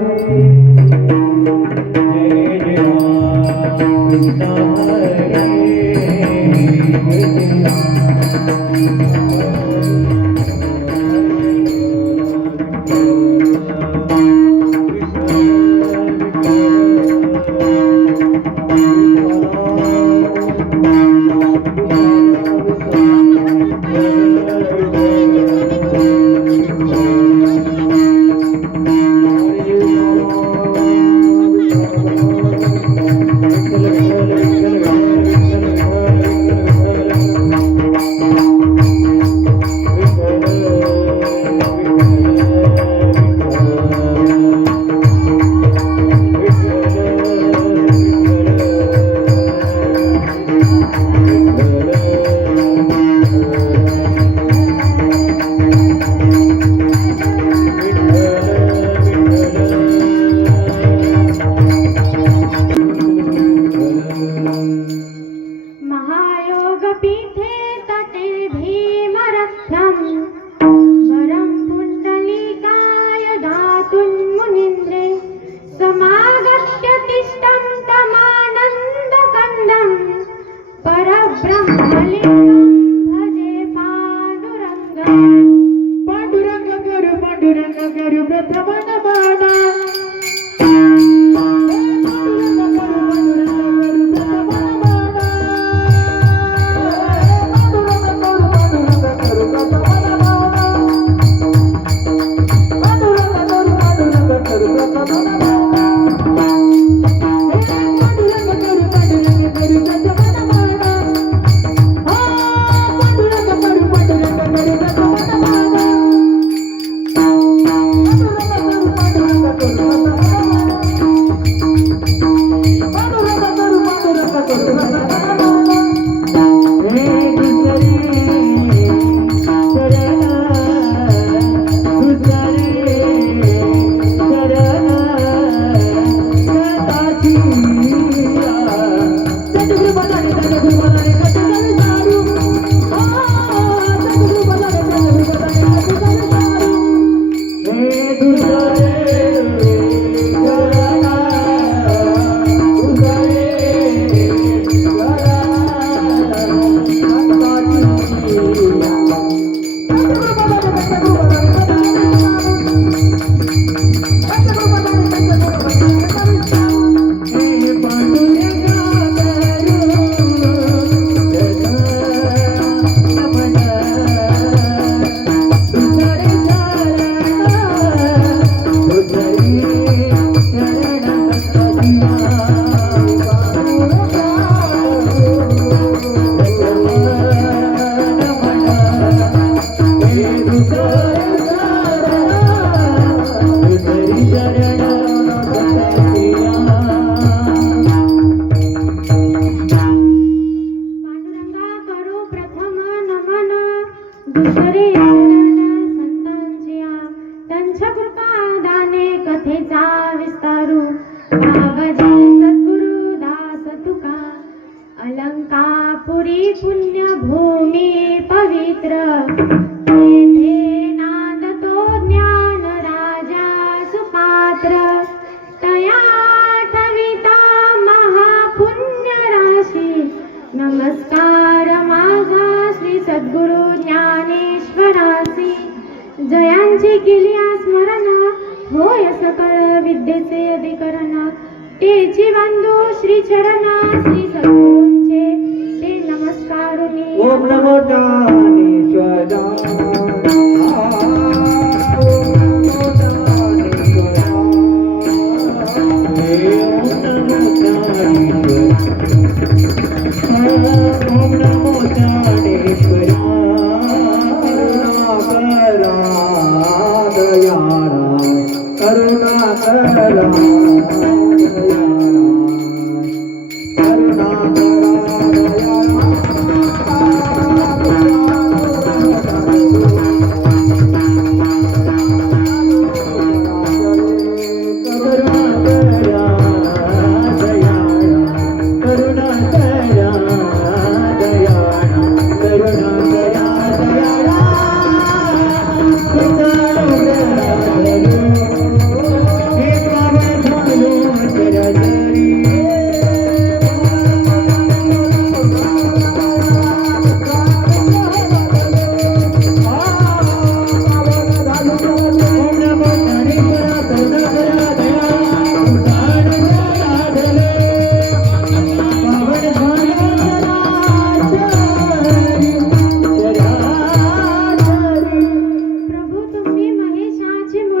हे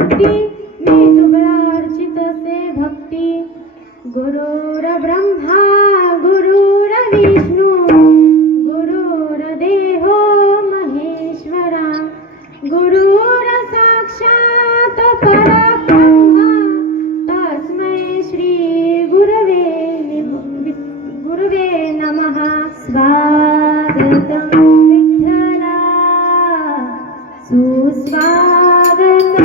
मूर्ती मी तुला अर्चित से भक्ती गुरुर ब्रह्मा गुरुर विष्णू गुरुर्देवो महेश्वरा गुरुर साक्षात परब्रह्म तस्मै श्री गुरुवे नमः स्वागतं विठ्ठला सुस्वागतं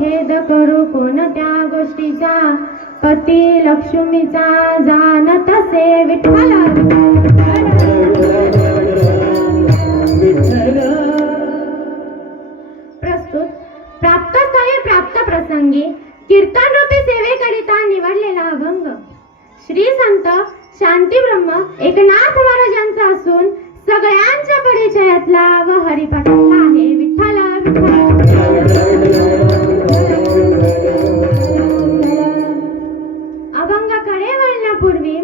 खेद करू कोणत्या गोष्टीचा पती लक्ष्मीचा जाणत असे विठ्ठला प्रस्तुत प्राप्तस्थळी प्राप्त प्रसंगी कीर्तन रूपी सेवेकरिता निवडलेला अभंग श्री संत शांतीब्रह्म एकनाथ महाराजांचा असून सगळ्यांच्या परिचयातला व हरिपाठातला आहे. विठ्ठला अभंगाकडे वळण्यापूर्वी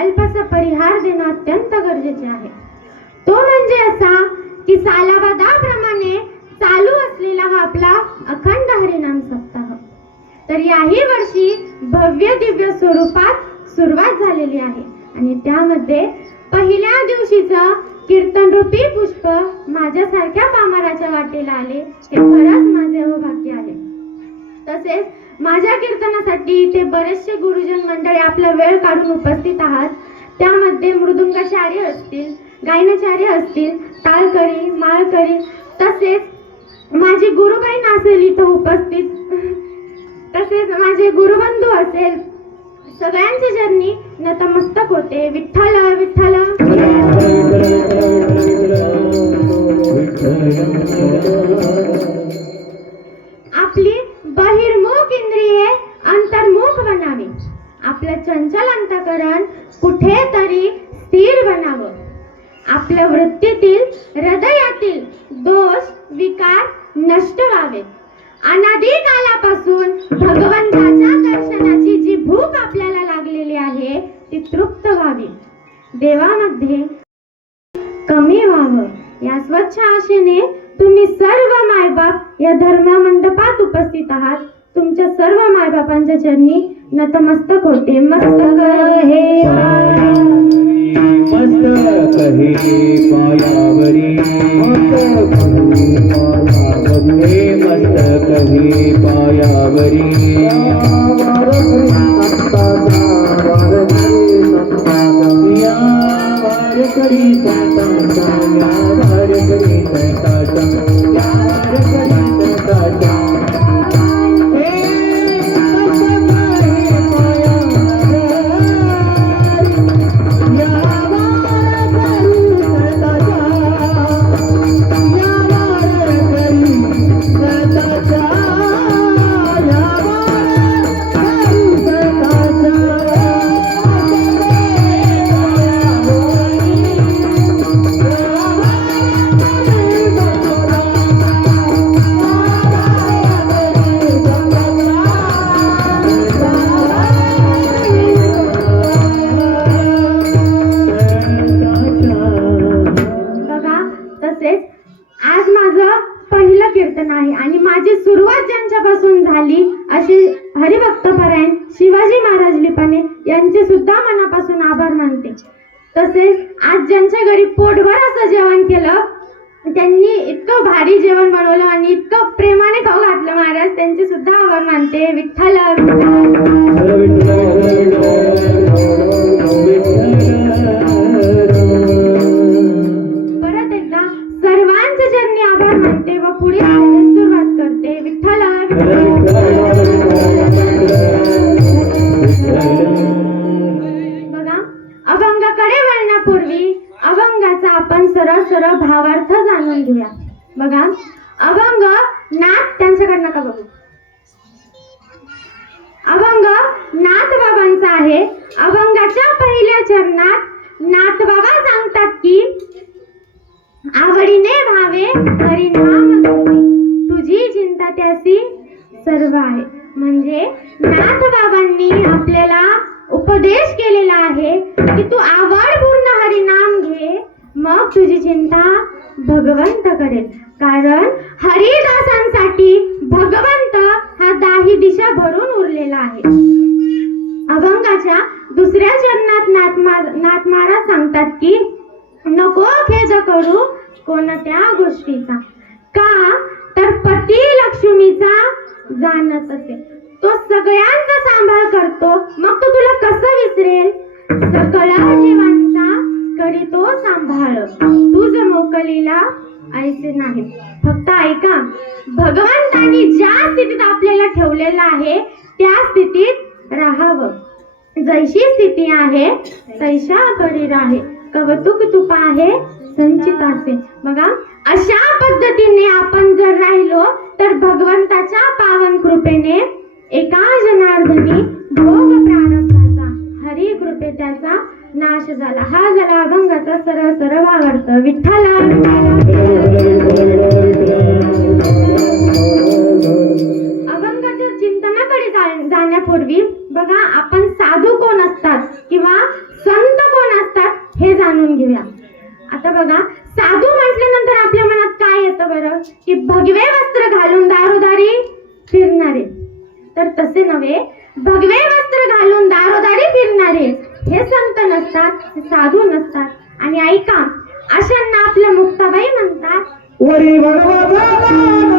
अल्पसा परिहार देणं अत्यंत गरजेचे आहे. तो म्हणजे असा की सालाबादाप्रमाणे चालू असलेला हा आपला अखंड हरिनाम सप्ताह तर याही वर्षी भव्य दिव्य स्वरूपात सुरुवात झालेली आहे आणि त्यामध्ये पहिल्या दिवशीचं कीर्तन रूपी पुष्प माझ्यासारख्या पामराच्या वाटेला आले हे खरंच माझे अहोभाग्य आहे. तसेच माझ्या कीर्तनासाठी इथे बरेचसे गुरुजन मंडळी आपला वेळ काढून उपस्थित आहात. त्यामध्ये मृदुंगाचार्य असतील, गायनाचार्य असतील, तालकरी, माळकरी, तसेच माझी गुरुबाई असेल इथं उपस्थित, तसेच माझे गुरुबंधू असेल. सगळ्यांचे चरणी नतमस्तक होते. विठ्ठल विठ्ठल. आपली बहिर्मुख इंद्रिये अंतर्मुख बनावी. आपलं चंचल अंतःकरण कुठेतरी स्थिर बनावं. आपल्या वृत्तीतील हृदयातील दोष विकार नष्ट व्हावे. अनादी कालापासून भगवंताच्या दर्शनाची जी भूक आपल्याला लागलेली आहे ती तृप्त व्हावी, देवामध्ये कमी व्हावं, या स्वच्छ आशेने तुम्ही सर्व मायबाप या धर्ममंडपात उपस्थित आहात. तुमच्या सर्व मायबापांच्या चरणी नतमस्तक होते. मस्तक हे पायावरी, मस्तक हे पायावरी, वारकरी संतांचा, वारकरी संतांचा, वारकरी संतांचा. आज माझं पहिलं कीर्तन आहे आणि माझी सुरुवात ज्यांच्यापासून झाली अशी हरिभक्तपरायण शिवाजी महाराज लिपाने यांचे सुद्धा मनापासून आभार मानते. तसेच आज ज्यांच्या घरी पोटभर असं जेवण केलं, त्यांनी इतकं भारी जेवण बनवलं आणि इतकं प्रेमाने खाऊ घातलं महाराज, त्यांचे सुद्धा आभार मानते. विठ्ठल परत एकदा सर्वांच्या चरणी आभार मानते व पुढे सुरुवात करते. विठ्ठल बघा, अभंगाकडे वळण्यापूर्वी अभंगाचा आपण सरळ सरळ भावार्थ जाणून घेऊया. बघा, अभंग नाथ त्यांच्याकडे नका बघू, अभंग नाथबाबांचा आहे. अभंगाच्या पहिल्या चरणात नाथबाबा सांगतात की आवडीने भावे हरिनाम तुझी चिंता त्यासी सर्व आहे. म्हणजे नाथबाबांनी आपल्याला उपदेश केलेला आहे की तू आवडपूर्ण हरिनाम घे, मग तुझी चिंता भगवंत करेल. कारण हरिदासांसाठी भगवंत हा दाही दिशा भरून उरलेला आहे. अभंगाच्या दुसऱ्या चरणात नाथ महाराज सांगतात की नको खेद करू कोणत्या गोष्टीचा, का तर पती लक्ष्मीचा जाणत असे, तो सगळ्यांचा सांभाळ करतो, मग तो तुला कसं विसरेल. सकळ जीवांचा करी तो सांभाळ, तुझ मोकलीला ऐसे नाही. फक्त ऐका, भगवंतानी ज्या स्थितीत आपल्याला ठेवलेलं आहे त्या स्थितीत राहावं. जैशी स्थिती आहे तैशा परी राहे, कवतुक तुपा आहे संचित असे. बघा, अशा पद्धतीने आपण जर राहिलो तर भगवंताच्या पावन कृपेने एका जनार्दनी भोग प्रारंभाचा, हरी कृपे त्याचा नाश झाला. हा झाला अभंगाचा सरळ सरळ भावार्थ. विठ्ठला अभंगाच्या चिंतनाकडे जाण्यापूर्वी बघा, आपण साधू कोण असतात किंवा संत कोण असतात हे जाणून घेऊया. आता बघा, साधू म्हटल्यानंतर आपल्या मनात काय येतं बरं, की भगवे वस्त्र घालून दारोदारी फिरणारे. तर तसे नव्हे, भगवे वस्त्र घालून दारोदारी फिरणारे हे संत नसतात, हे साधू नसतात. आणि ऐका, अशांना आपल्या मुक्ताबाई म्हणतात, वरी भगवंता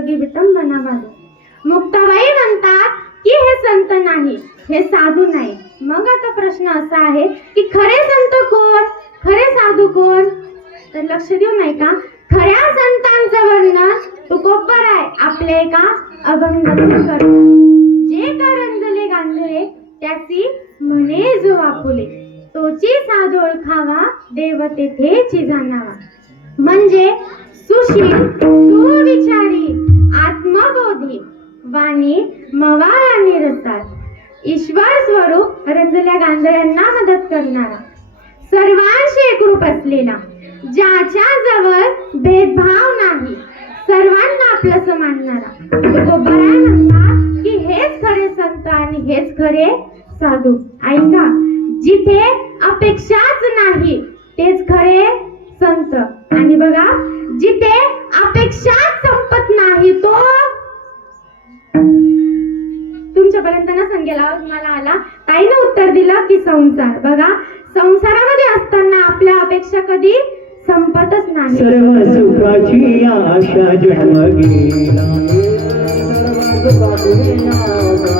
जगी विटंबना वाढो. मुक्ताबाई म्हणतात की हे संत नाही, हे साधू नाही. मग आता प्रश्न असा आहे की खरे संत कोण, खरे साधू कोण? तर लक्ष देऊ नाही का, खऱ्या संतांचं वर्णन तुकोबराय आपले एका अभंगातून करतो. जे का रंजले गांधळे त्याची म्हणे जो आपुले, तोची साध ओळखावा देव तेथेची जाणावा. म्हणजे सुशील सुविचारी आत्मबोधी वाणी मवाळा निरसाळ ईश्वर स्वरूप रंजल्या गांधळ्यांना मदत करणारा, सर्वांशी एकरूप असलेला, ज्याच्या जवळ भेदभाव नाही, सर्वांना आपलंसं मानणारा. तुकोबराय म्हणतात की हेच खरे संत आणि हेच खरे साधू. ऐका, जिथे अपेक्षाच नाही तेच खरे संत. आणि बघा, जिथे अपेक्षाच संपत नाही तो तुमच्यापर्यंत न सांगेला मला आला. ताईने उत्तर दिलं की संसार. बघा, संसारामध्ये असताना आपल्या अपेक्षा कधी संपतच नाही. सर्व सुखाची आशा जन्म गेला, सर्व सुखाची आशा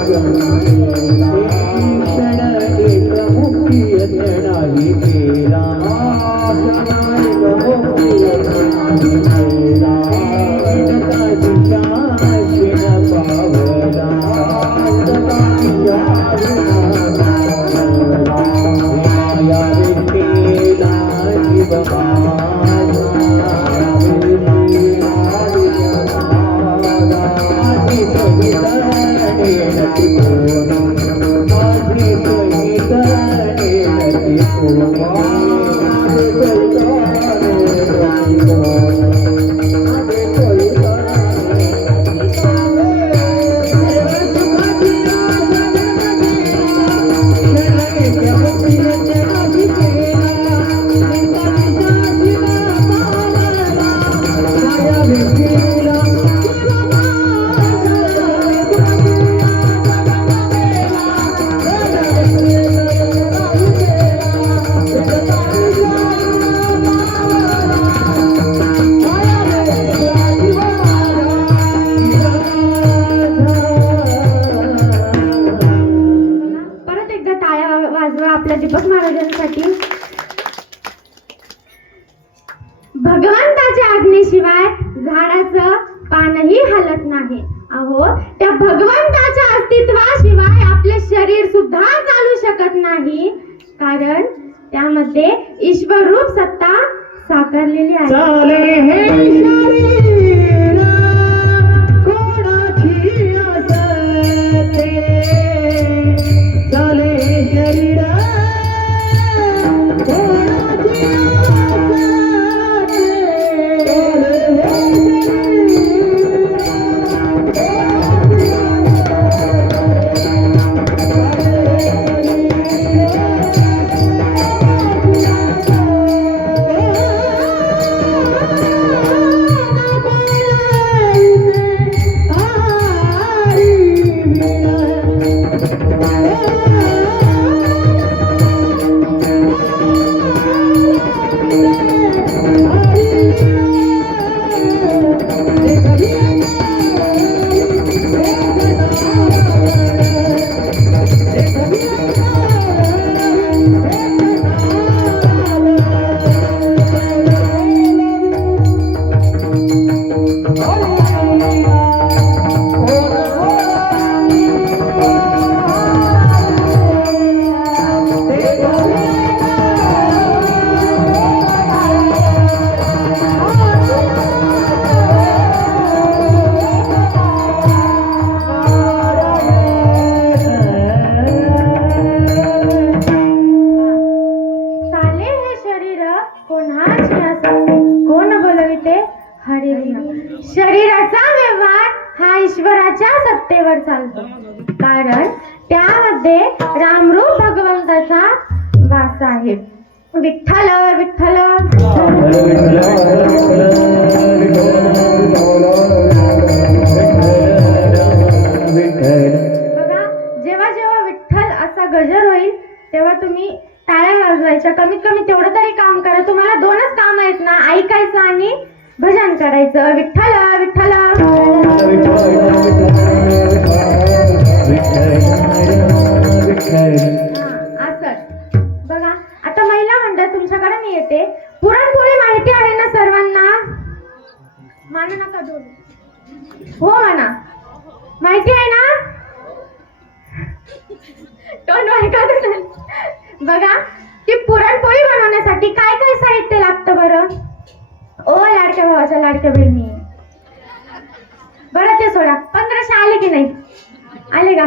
क्षण एक मुक्ती नाही केला, दीपक महाराजांसाठी. भगवंताच्या आज्ञेशिवाय झाडाचं पानही हलत नाही. अहो, त्या भगवंताच्या अस्तित्वाशिवाय आपले शरीर सुद्धा चालू शकत नाही, कारण त्यामध्ये ईश्वर रूप सत्ता साकारलेली आहे. चाले हे शरीर कोणाची असते, चाले शरीर शरीराचा व्यवहार हा ईश्वराच्या सत्तेवर चालतो, कारण त्यामध्ये रामरूप भगवंताचा वास आहे. विठ्ठल विठ्ठल बघा, जेव्हा जेव्हा विठ्ठल असा गजर होईल तेव्हा तुम्ही टाळ्या वाजवायच्या. कमीत कमी तेवढं तरी काम करा. तुम्हाला दोनच काम आहेत ना, ऐकायचं आणि भजन करायचं. विठ्ठल विठ्ठल. माहिती आहे ना? तोंड वाईकाडून आलं. बघा, ती पुरणपोळी बनवण्यासाठी काय काय साहित्य लागतं बरं? ओ लाडक्या भावाच्या लाडक्या बहिणी, बरं ते सोडा. 1500 आले की नाही? आले का?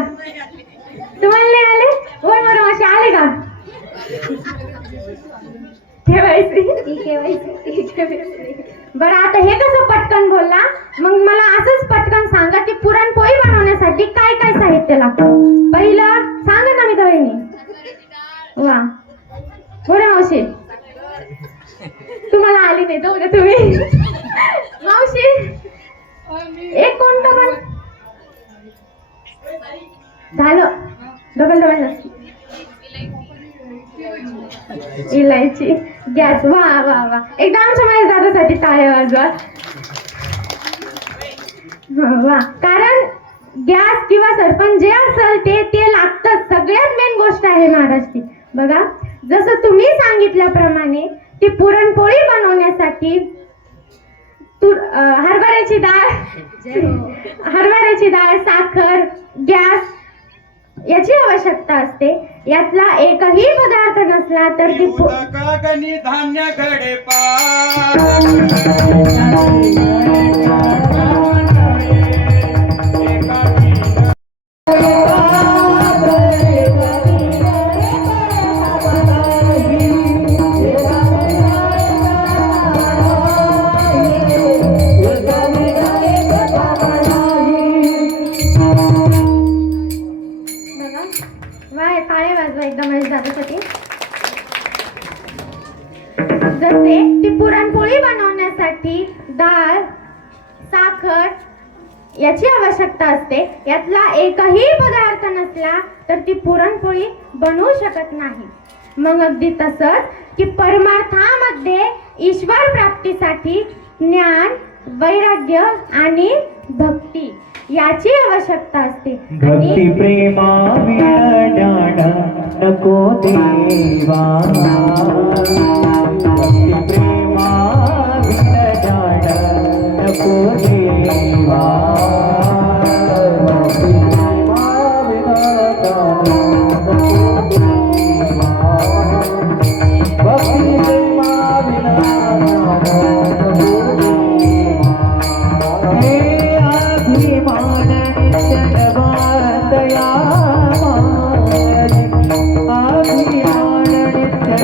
तुम्हाला नाही आले? होय बरं, मावशी आले का? ठेवायची. बरं, आता हे कसं पटकन बोलला, मग मला असंच पटकन सांगा, ती पुरणपोळी बनवण्यासाठी काय काय साहित्य लागतं? पहिलं सांगा ना मी बहिणी. वा बरं मावशी, तुम्हाला आली नाही जाऊ द्या तुम्ही. मावशी एक कोणतं पण झालं. डबल इलायची, गॅस. वा वा वा, एकदा आमच्या माझ्या दादासाठी टाळे वाजवा. वा, कारण गॅस किंवा सरपंच जे असेल ते लागतंच. सगळ्यात मेन गोष्ट आहे महाराष्ट्री. बघा, जसं तुम्ही सांगितल्याप्रमाणे ती पुरणपोळी बनवण्यासाठी हरभऱ्याची डाळ, साखर, गॅस याची आवश्यकता असते. यातला एकही पदार्थ नसला तर ती धान्य घडे टाळे वाजवा एकदा माझ्या दादासाठी. जसे ती पुरणपोळी बनवण्यासाठी डाळ, साखर याची आवश्यकता असते. यातला एकही पदार्थ नसला तर ती पुरणपोळी बनवू शकत नाही. मग अगदी तसंच की परमार्थामध्ये ईश्वर प्राप्तीसाठी ज्ञान, वैराग्य आणि भक्ती याची आवश्यकता असते. भक्ती प्रेमा विण नको देवा, भक्ती प्रेमा विण नको देवा, भक्ती प्रेमा विण नको देवा, भक्ती प्रेमा विण नको देवा. हे अभिमान नित्यवादया अभिमान नित्यवादया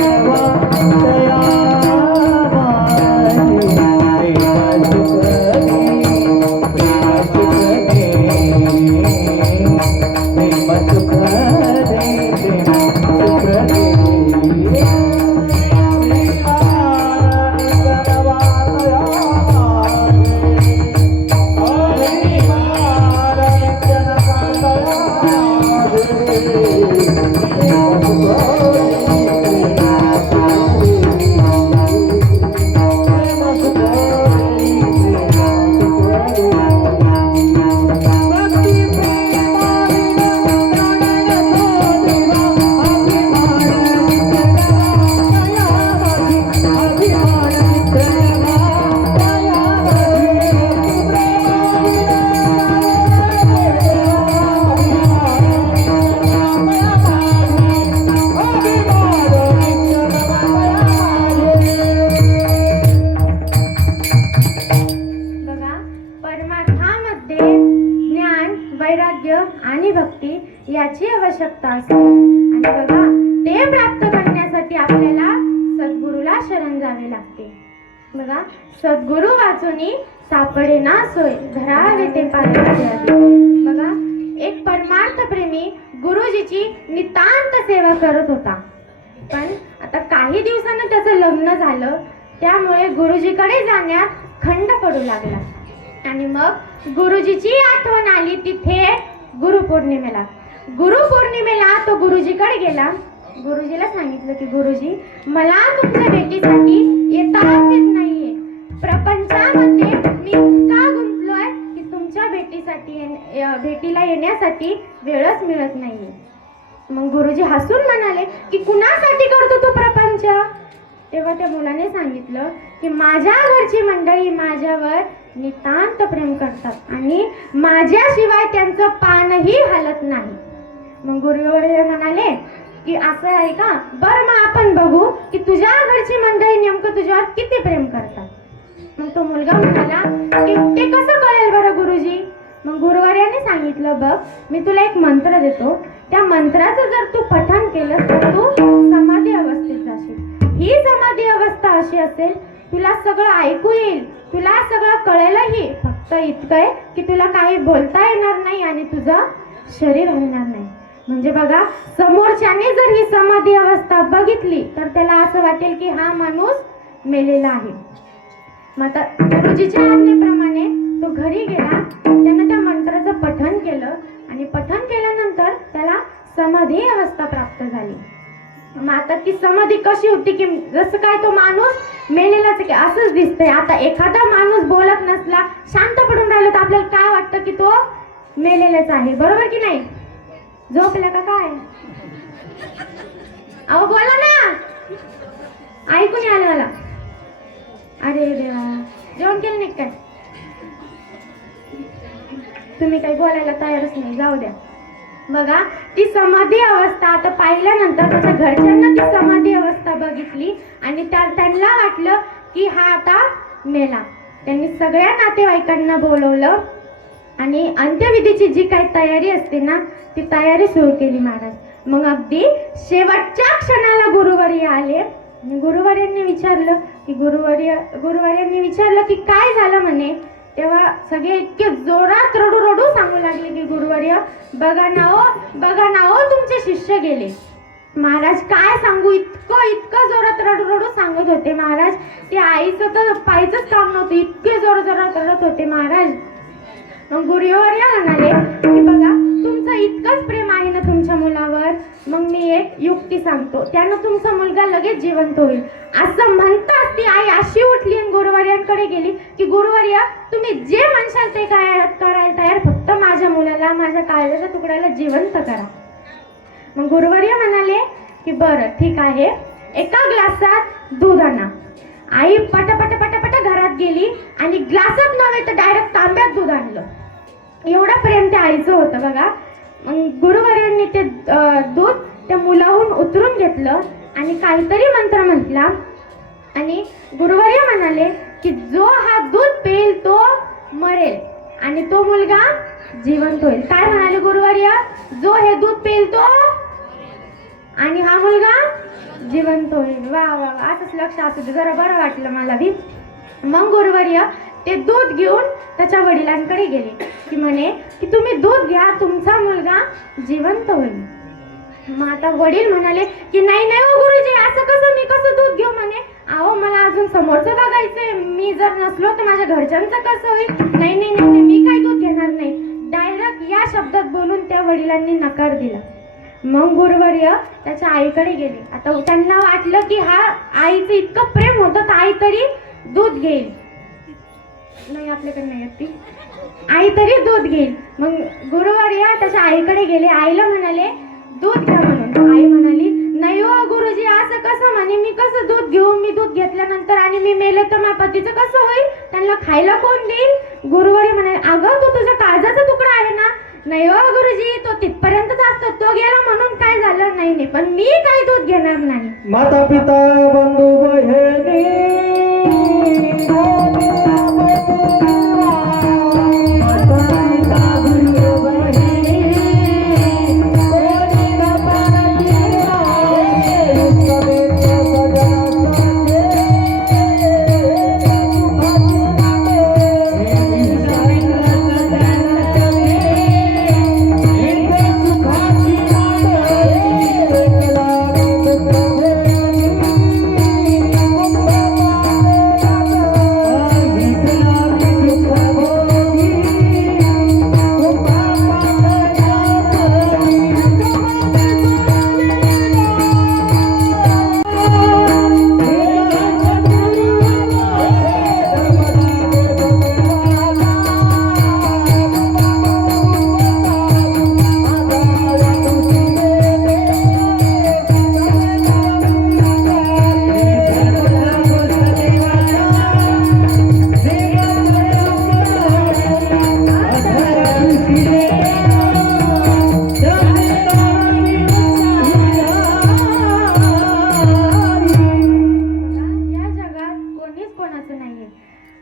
आणि भक्ती याची आवश्यकता असते. आणि बघा, ते प्राप्त करण्यासाठी आपल्याला सद्गुरूला शरण जावे लागते. बघा, सद्गुरू वाचुनी सापडे ना सोय, धरावे ते पायात. बघा, एक परमार्थ प्रेमी गुरुजीची नितांत सेवा करत होता. पण आता काही दिवसांनी त्याचं लग्न झालं, त्यामुळे गुरुजीकडे जाण्यात खंड पडू लागला. आणि मग गुरुजीची आठवण आली तिथे गुरुपौर्णिमेला. गुरुपौर्णिमेला तो गुरुजीकडे गेला. गुरुजीला सांगितलं की गुरुजी, मला तुमच्या भेटीसाठी येताच येत नाहीये. प्रपंचामध्ये मी इतका गुंतलोय की तुमच्या भेटीला येण्यासाठी वेळच मिळत नाहीये. मग गुरुजी हसून म्हणाले की कुणासाठी करतो तू प्रपंच? तेव्हा त्या मुलाने सांगितलं की माझ्या घरची मंडळी माझ्यावर नितांत प्रेम करतात आणि माझ्याशिवाय त्यांचं पानही हलत नाही. मग गुरुवर्य म्हणाले की असं आहे का, बरं मग आपण बघू की तुझ्या घरची मंडळी नेमकं तुझ्यावर किती प्रेम करतात. मग तो मुलगा म्हणाला की ते कसं कळेल बरं गुरुजी. मग गुरुवर्याने सांगितलं, बघ मी तुला एक मंत्र देतो, त्या मंत्राचं जर तू पठण केलं तर तू समाधी अवस्थेत जाशील. ही समाधी अवस्था अशी असेल तुला सगळं ऐकू येईल, तुला सगळं कळेलही, फक्त इतकं आहे की तुला काही बोलता येणार नाही आणि तुझं शरीर हलणार नाही. म्हणजे बघा, समोरच्याने जर ही समाधी अवस्था बघितली तर त्याला असं वाटेल की हा माणूस मेलेला आहे. मग आता गुरुजीच्या आज्ञेप्रमाणे तो घरी गेला, त्यानं त्या मंत्राचं पठण केलं आणि पठण केल्यानंतर त्याला समाधी अवस्था प्राप्त झाली. मग आता ती समाधी कशी होती की जसं काय तो माणूस मेलेलाच की असंच दिसतंय. आता एखादा माणूस बोलत नसला, शांत पडून राहिला तर आपल्याला काय वाटतं की तो मेलेलाच आहे, बरोबर की नाही. झोपला का काय, अहो बोला ना, ऐकून आलं मला. अरे देवा, जेवण केलं नाही काय, तुम्ही काही बोलायला तयारच नाही, जाऊ द्या. बघा ती समाधी अवस्था आता पाहिल्यानंतर त्याच्या घरच्यांना ती समाधी अवस्था बघितली आणि त्यांना वाटलं की हा आता मेला. त्यांनी सगळ्या नातेवाईकांना बोलवलं आणि अंत्यविधीची जी काही तयारी असते ना ती तयारी सुरू केली महाराज. मग अगदी शेवटच्या क्षणाला गुरुवर्य आले आणि गुरुवर्यांनी विचारलं की काय झालं म्हणे. तेव्हा सगळे इतके जोरात रडू रडू सांगू लागले की गुरुवर्य बघा ना हो तुमचे शिष्य गेले. महाराज काय सांगू, इतकं जोरात रडू रडू सांगत होते महाराज. ते आईचं तर पायचंच काम नव्हतं, इतके जोरात रडत होते महाराज. मग गुरुवर्य म्हणाले की बघा तुमचं इतकंच प्रेम आहे ना तुमच्या मुलावर, मग मी एक युक्ती सांगतो, त्यानं तुमचा मुलगा लगेच जिवंत होईल. असं म्हणताच ती आई अशी उठली आणि गुरुवर्यांकडे गेली की गुरुवर्य तुम्ही जे म्हणशाल ते करायला तयार, फक्त माझ्या मुलाला, माझ्या काळजाच्या तुकड्याला जिवंत करा. मग गुरुवर्य म्हणाले की बरं ठीक आहे, एका ग्लासात दूध आणा. आई पटापट घरात गेली आणि ग्लासात नव्हे तर डायरेक्ट तांब्यात दूध आणलं. एवढं प्रेम त्या आईचं होतं बघा. मग गुरुवर्यांनी ते दूध त्या मुलाहून उतरून घेतलं आणि काहीतरी मंत्र म्हटला आणि गुरुवर्य म्हणाले की जो हा दूध पेल तो मरेल आणि तो मुलगा जिवंत होईल. काय म्हणाले गुरुवर्य, जो हे दूध पेल तो आणि हा मुलगा जिवंत होईल. वा वा वा, असंच लक्ष असू दे, जरा बरं वाटलं मला बी. मग गुरुवर्य ते दूध घेऊन त्याच्या वडिलांकडे गेले की म्हणे की तुम्ही दूध घ्या, तुमचा मुलगा जिवंत होईल. मग आता वडील म्हणाले की नाही हो गुरुजी, असं कसं, मी कसं दूध घेऊ म्हणे. अहो मला अजून समोरचं बघायचंय, मी जर नसलो तर माझ्या घरच्यांचं कसं होईल. नाही मी काही दूध घेणार नाही. डायरेक्ट या शब्दात बोलून त्या वडिलांनी नकार दिला. मग गुरुवर्य त्याच्या आईकडे गेले. आता त्यांना वाटलं की हा आईचं इतकं प्रेम होतं तर आई तरी दूध घेईल. नाही आपल्याकडे नाही ती आई तरी दूध घेईल. मग गुरुवर्य त्याच्या आईकडे गेले, आईला म्हणाले दूध घ्या म्हणून. आई म्हणाली नाही हो गुरुजी, असं कसं म्हणे, मी कसं दूध घेऊ, मी दूध घेतल्यानंतर आणि मी मेले तर माझ्या पतीचं कसं होईल, त्यांना खायला कोण देईल. गुरुवर्य म्हणाले अगं तो तुझा काळजाचा तुकडा आहे ना. नाही हो गुरुजी, तो तिथपर्यंतच असतो, तो गेला म्हणून काय झालं नाही, पण मी काही दूध घेणार नाही. माता पिता बंधू बहिणी या जगात कोणीच कोणाचं नाहीये.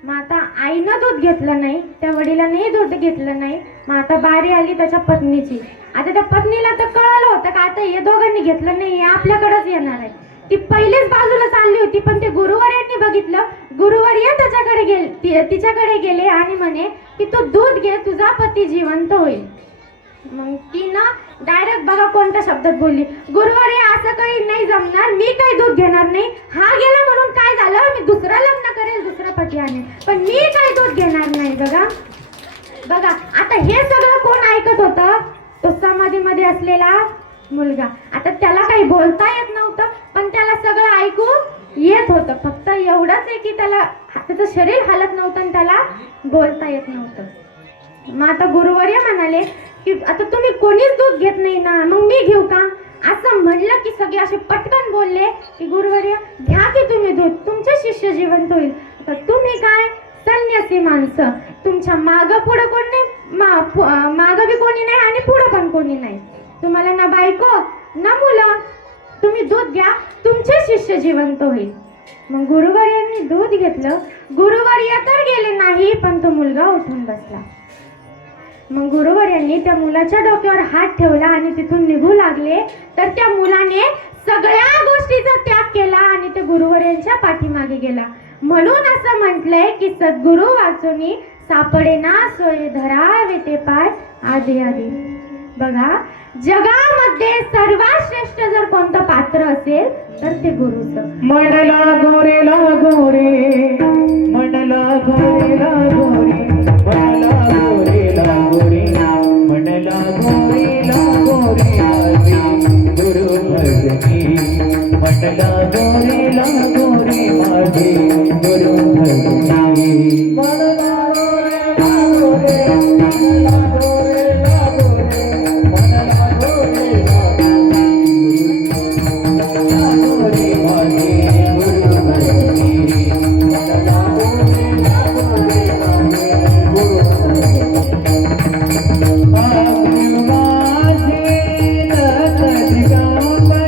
मग आता आईनं दूध घेतलं नाही, त्या वडिलांनीही दूध घेतलं नाही, मग आता बारी आली त्याच्या पत्नीची. आता त्या पत्नीला तर कळालं होतं का आता हे दोघांनी घेतलं नाही, हे आपल्याकडेच येणार आहे. ती पहिलेच बाजूला चालली होती, पण ते गुरुवर्यांनी बघितलं. गुरुवर्य त्याच्याकडे गेले, तिच्याकडे गेले आणि म्हणे की तू दूध घे, तुझा पती जिवंत होईल. मग ती ना डायरेक्ट बघा कोणत्या शब्दात बोलली, गुरुवर्य असं काही नाही जमणार, मी काही दूध घेणार नाही. हा गेला म्हणून काय झालं, मी दुसरं लग्न करेल, दुसरा पती आणेल, पण मी काही दूध घेणार नाही. बघा बघा आता हे सगळं कोण ऐकत होतं, तो समाधीमध्ये असलेला मुलगा. आता त्याला काही बोलता येत नव्हतं, पण त्याला सगळं ऐकू येत होतं. फक्त एवढंच आहे की त्याला त्याचं शरीर हालत नव्हतं आणि त्याला बोलता येत नव्हतं. मग आता गुरुवर्य म्हणाले की आता तुम्ही कोणीच दूध घेत नाही ना, मग मी घेऊ का? असं म्हणलं की सगळे असे पटकन बोलले की गुरुवर्य घ्या की तुम्ही दूध, तुमचे शिष्य जिवंत होईल. तर तुम्ही काय संन्यासी माणसं, तुमच्या मागं पुढं कोण नाही, मागं बी कोणी नाही आणि पुढं पण कोणी नाही, तुम्हाला ना बायको ना मुलं, तुम्ही दूध घ्या, तुमचे शिष्य जिवंत होईल. मग गुरुवर्यांनी दूध घेतलं. गुरुवर्य तर गेले नाही, पण तो मुलगा उठून बसला. मग गुरुवर्यांनी त्या मुलाच्या डोक्यावर हात ठेवला आणि तिथून निघू लागले. तर त्या मुलाने सगळ्या गोष्टीचा त्याग केला आणि ते गुरुवर्यांच्या पाठीमागे गेला. म्हणून असं म्हटलंय की सद्गुरु वाचोनी सापडेना सोय धरावे ते पाय आधी आधी. बघा जगामध्ये सर्वात श्रेष्ठ जर कोणतं पात्र असेल तर ते गुरुचं. मंडला गोरे ला गोरे, मंडला गोरे ला गोरे, मंडला गोरे ला गोरे, मंडला गोरे ला गोरे, माझे गुरु भजनी. मंडला गोरे ला गोरे, माझे गुरु भजनी. मंडला गोरे ला गोरे, मंडला गोरे ला गोरे, मंडला गोरे ला गोरे, माझे गुरु भजनी. मंडला गोरे ला गोरे, माझे गुरु भजनी. गुरु माझे दत्त दिगंबर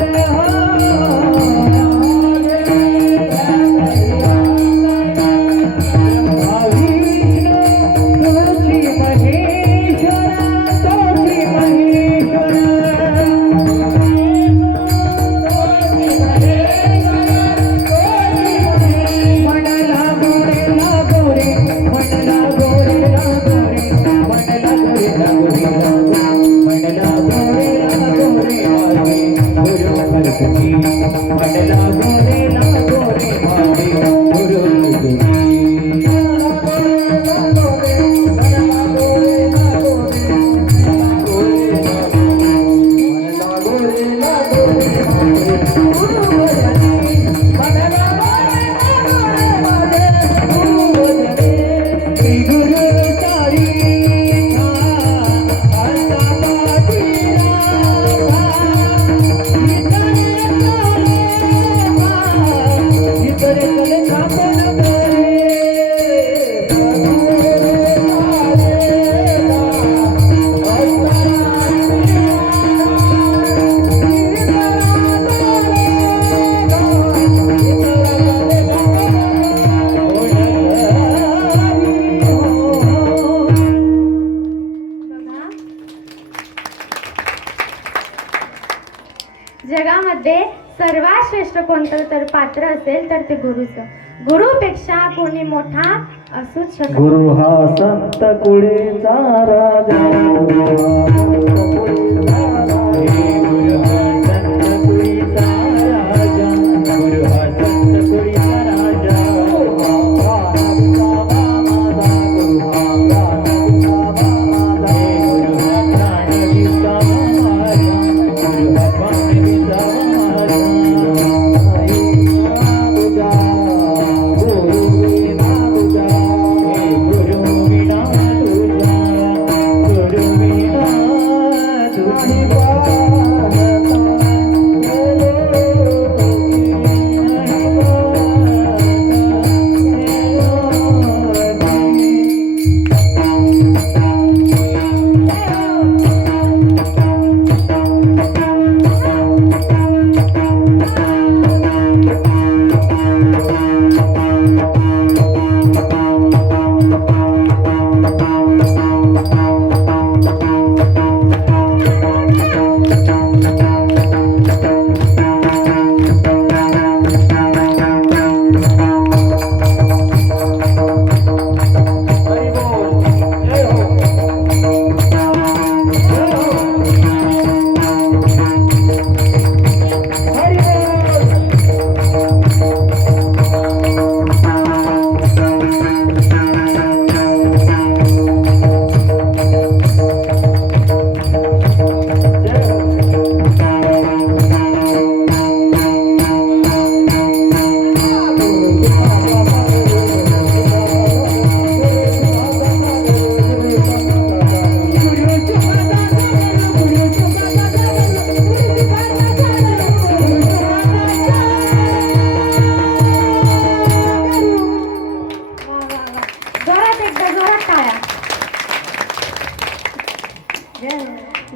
जगामध्ये सर्वात श्रेष्ठ कोणतं तर पात्र असेल तर ते गुरुचं. गुरुपेक्षा कोणी मोठा असूच शकत नाही. गुरु हा संत कुळीचा राजा, गुरु हा संत कुळीचा राजा, गुरु हा संत कुळीचा राजा. गुरु हा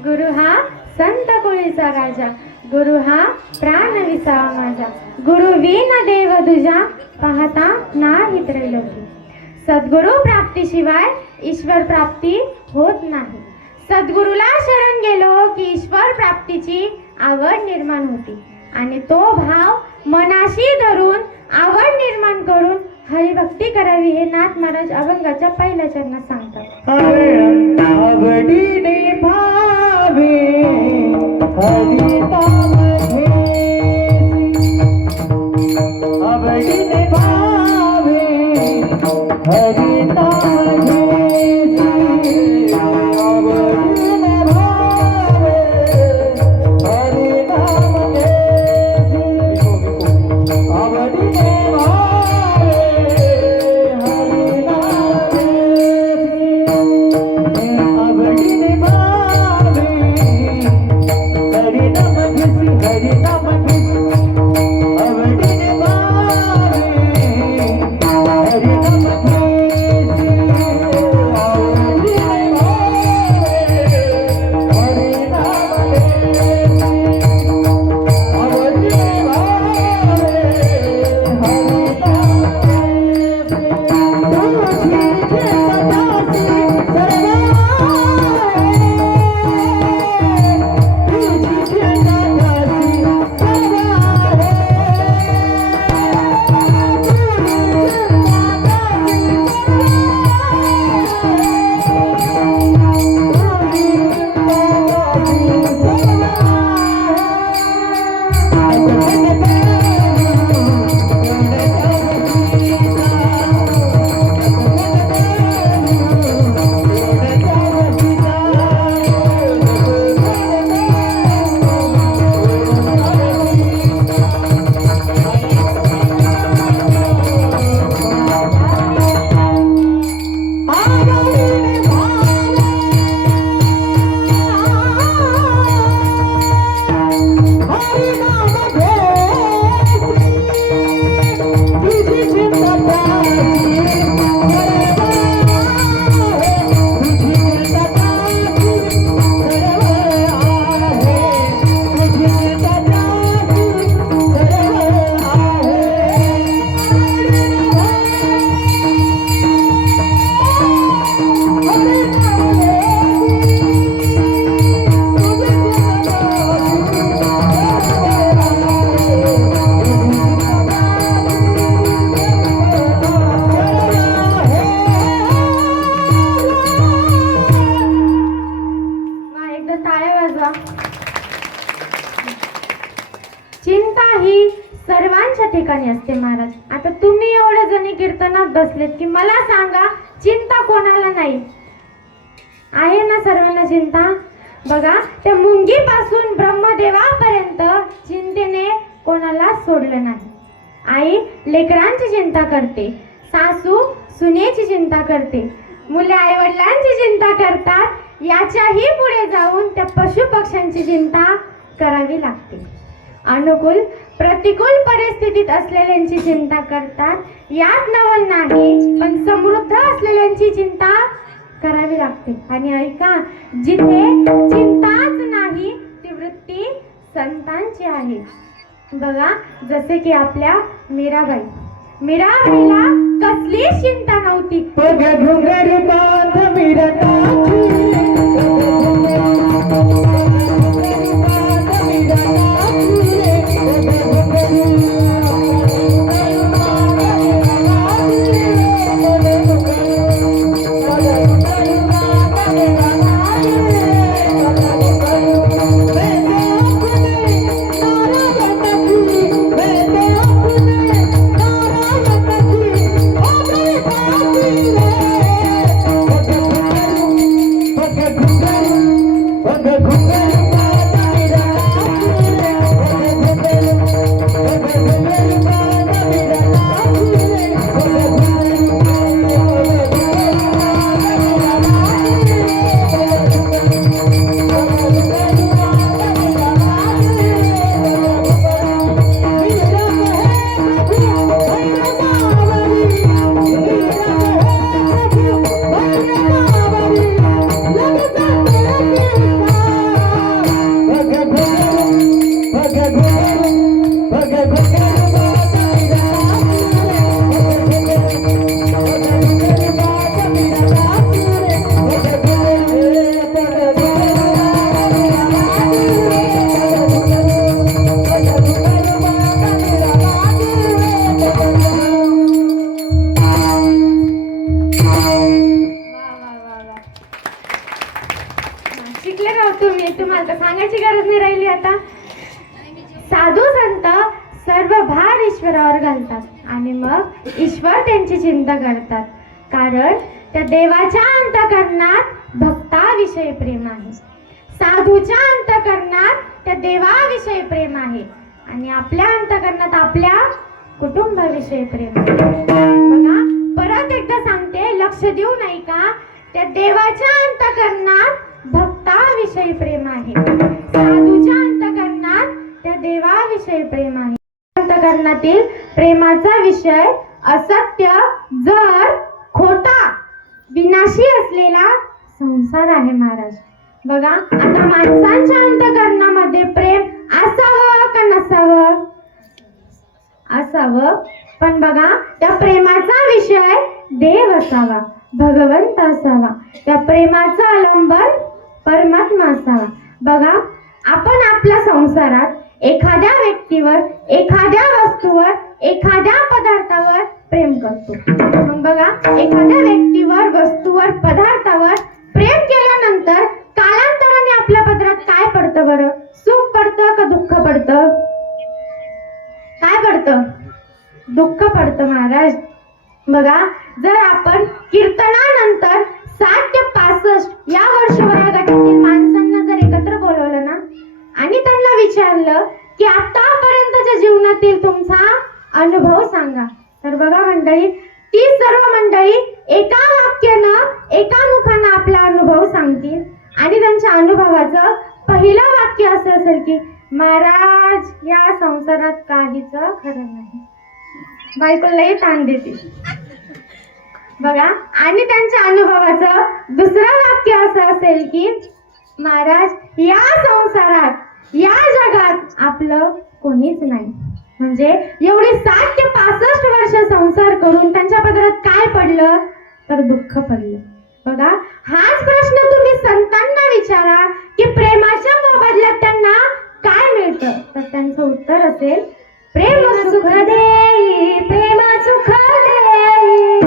गुरु हा संत कोळीचा राजा, गुरु हा प्राण विसावा माझा, गुरु विन देव तुझा पाहता नाही त्रैलोकी. सद्गुरु प्राप्तीशिवाय ईश्वर प्राप्ती होत नाही. सद्गुरूला शरण गेलो की ईश्वर प्राप्तीची आवड निर्माण होती आणि तो भाव मनाशी धरून आवड निर्माण करून हरिभक्ती करावी हे नाथ महाराज अभंगाच्या पहिल्या चरणात सांगतात. आवडीने भावे हरी नाम घेसी, आवडीने भावे हरी नाम घेसी, आवडीने भावे हरी नाम घेसी, आवडीने चिंता ही सर्वांच्या ठिकाणी असते महाराज. आता तुम्ही एवढे जणी कीर्तनात बसलेत की मला सांगा चिंता कोणाला नाही आहे ना? सर्वांना चिंता. बघा त्या मुंगीपासून ब्रह्मदेवापर्यंत चिंतेने कोणाला सोडलं नाही. आई लेकरांची चिंता करते, सासू सुनेची चिंता करते, मुले आई वडिलांची चिंता करतात. याच्याही पुढे जाऊन त्या पशु पक्ष्यांची चिंता करावी लागते. अनुकूल प्रतिकूल परिस्थितीत असलेल्यांची चिंता करतात. यात नवल नाही, पण समृद्ध असलेल्यांची चिंता करावी लागते. आणि ऐका, जिथे चिंताच नाही ती वृत्ती संतांची आहे. बघा जसे की आपल्या मीराबाईला कसलीच चिंता नव्हती. तुम्हाला तर सांगायची गरज नाही राहिली आता. साधू संत सर्व भार ईश्वरावर घालतात आणि मग ईश्वर त्यांची चिंता करतात, कारण त्या देवाच्या अंतःकरणात भक्ताविषयी प्रेम आहे, साधूच्या अंतःकरणात त्या देवाविषयी प्रेम आहे आणि आपल्या अंतःकरणात आपल्या कुटुंबाविषयी प्रेम आहे. बघा परत एकदा सांगते, लक्ष देऊ नाही का? त्या देवाच्या अंतःकरणात भक्ताविषयी प्रेम आहे, साधूच्या अंतःकरणात त्या देवाविषयी प्रेम आहे. अंतःकरणातील प्रेमाचा विषय असत्य, जर खोटा, विनाशी असलेला संसार आहे महाराज. बघा आता माणसांच्या अंतःकरणामध्ये प्रेम असावं का नसावं? असावं, पण बघा त्या प्रेमाचा विषय देव असावा, भगवंत असावा, त्या प्रेमाचं अवलंबन परमात्मा असावा. बघा आपण आपल्या संसारात एखाद्या व्यक्तीवर, एखाद्या वस्तूवर, एखाद्या पदार्थावर प्रेम करतो. मग बघा एखाद्या व्यक्तीवर, वस्तूवर, पदार्थावर प्रेम केल्यानंतर कालांतराने आपल्या पदरात काय पडतं बरं? सुख पडतं का दुःख पडतं? काय पडतं? दुःख पडतं महाराज. बघा जर आपण कीर्तनानंतर 60 ते 65 या वर्ष वयोगटातील माणसांना जर एकत्र बोलवलं ना आणि त्यांना विचारलं की आतापर्यंतच्या जीवनातील तुमचा अनुभव सांगा, तर बघा मंडळी ती सर्व मंडळी एका वाक्यानं, एका मुखानं आपला अनुभव सांगतील आणि त्यांच्या अनुभवाचं पहिलं वाक्य असं असेल की महाराज या संसारात काहीच खरं नाही. बायकोलाही ताण देतील. बघा आणि त्यांच्या अनुभवाचं दुसरं वाक्य असं असेल की महाराज या संसारात, या जगात आपलं कोणीच नाही. म्हणजे एवढे 60 ते 65 वर्ष संसार करून त्यांच्या पदरात काय पडलं? तर दुःख पडलं. बघा हाच प्रश्न तुम्ही संतांना विचारा की प्रेमाच्या मोबदल्यात त्यांना काय मिळतं, तर त्यांचं उत्तर असेल प्रेम सुख देई, प्रेम सुख देई,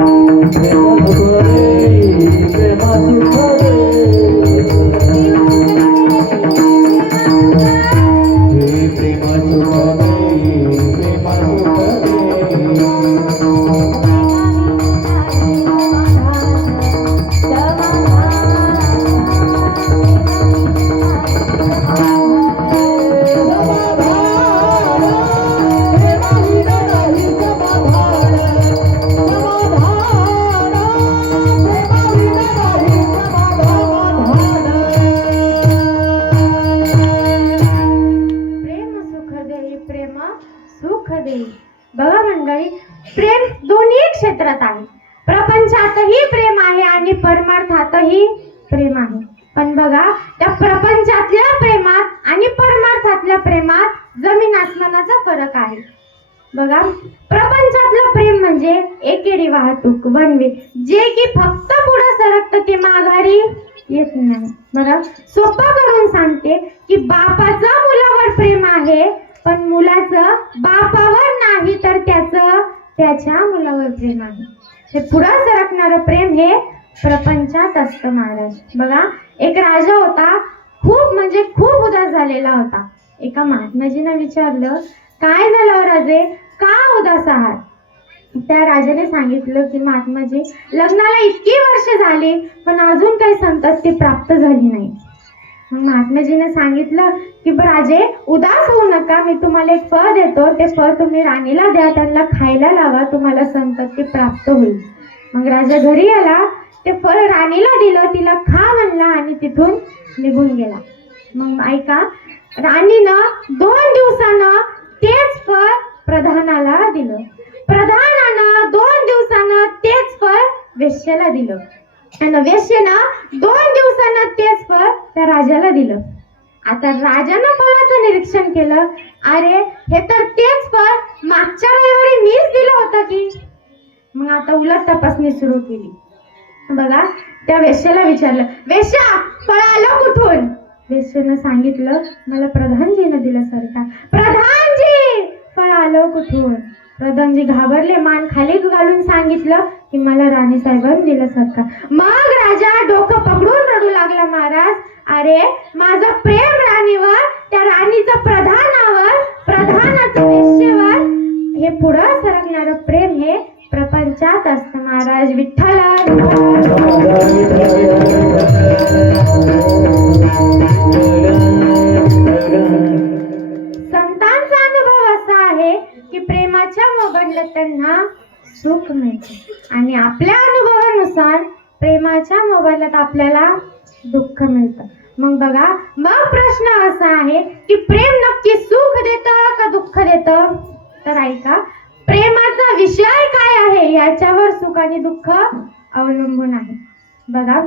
सुख देई. बघा मंडळी प्रेम दोन्ही क्षेत्रात आहे. प्रपंचातही प्रेम आहे आणि परमार्थातही प्रेम आहे. पण बघा त्या प्रपंचातल्या प्रेमात आणि परमार्थातल्या प्रेमात जमीन आसमानाचा फरक आहे. बघा प्रपंचातलं प्रेम म्हणजे एकेरी वाहतूक, वन वे, जे की फक्त पुढे सरकतं ते माघारी येत नाही. बघा सोपं करून सांगते की बापाचं मुलावर प्रेम आहे, पण मुलाचं बापावर नाही तर त्याच्या मुलावर प्रेम आहे. हे पुढे सरकणारं प्रेम हे प्रपंचात असतं महाराज. बघा एक राजा होता, खूप म्हणजे खूप उदास झालेला होता. एका महात्माजीने विचारलं काय झालं राजे, का उदास आहात? त्या राजाने सांगितलं की महात्माजी लग्नाला इतकी वर्ष झाली पण अजून काही संतती प्राप्त झाली नाही. मग महात्माजीने सांगितलं की राजे उदास होऊ नका, मी तुम्हाला एक फळ देतो, ते फळ तुम्ही राणीला द्या, त्यांना खायला लावा, तुम्हाला संतती प्राप्त होईल. मग राजा घरी आला, ते फळ राणीला दिलं, तिला खा म्हणला आणि तिथून निघून गेला. मग ऐका राणीनं 2 दिवसानं तेच फळ प्रधानाला दिलं, प्रधानानं 2 दिवसानं तेच फळ वेश्याला दिलं आणि वेश्येनं 2 दिवसानं तेच फळ त्या राजाला दिलं. आता राजानं फळाचं निरीक्षण केलं, अरे हे तर तेच फळ मागच्या रविवारी मीच दिलं होतं की. मग आता उलट तपासणी सुरू केली. बघा त्या वेश्याला विचारलं, वेश्या फळ आलं कुठून? वेश्येनं सांगितलं मला प्रधानजीनं दिलं सरकार. प्रधानजी फळ आलं कुठून? प्रधानजी घाबरले, मान खाली घालून सांगितलं की मला राणी साहेबांनी दिलं सरकार. मग राजा डोकं पकडून रडू लागला. महाराज, अरे माझं प्रेम राणीवर, त्या राणीचं प्रधानावर, प्रधानाचं वेश्येवर, हे पुढं सरकणारं प्रेम हे प्रपंचात असतं. महाराज विठ्ठला संतांचा अनुभव असा आहे की प्रेमाच्या मोबदल्यात त्यांना सुख मिळते आणि आपल्या अनुभवानुसार प्रेमाच्या मोबदल्यात आपल्याला दुःख मिळतं. मग बघा, मग प्रश्न असा आहे की प्रेम नक्की सुख देतं का दुःख देतं? तर ऐका, प्रेमाचा विषय काय आहे याच्यावर सुख आणि दुःख अवलंबून आहे. बघा,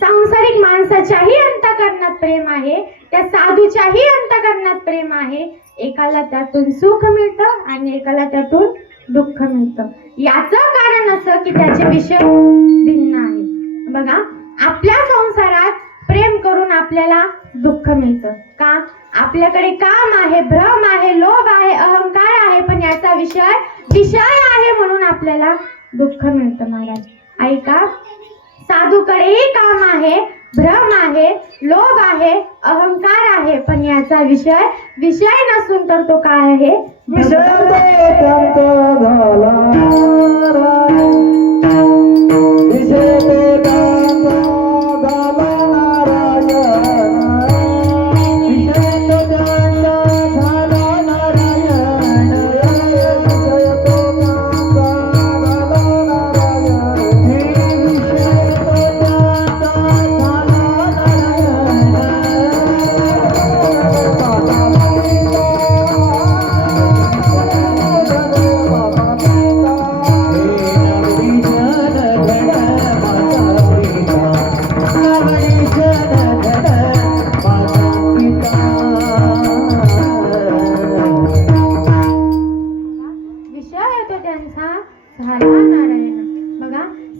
सांसारिक माणसाच्याही अंतःकरणात प्रेम आहे, त्या साधूच्याही अंतःकरणात प्रेम आहे. एकाला त्यातून सुख मिळतं आणि एकाला त्यातून दुःख मिळतं. याचं कारण असं की त्याचे विषय भिन्न आहेत. बघा, आपल्या संसारात प्रेम करून आपल्याला दुःख मिळतं का? आपल्याकडे काम आहे, भ्रम आहे, लोभ आहे, अहंकार आहे, पण याचा विषय आहे म्हणून आपल्याला दुःख मिळतं. महाराज ऐका, साधूकडेही काम आहे, भ्रम आहे, लोभ आहे, अहंकार आहे, पण याचा विषय नसून तर तो काय आहे? विषय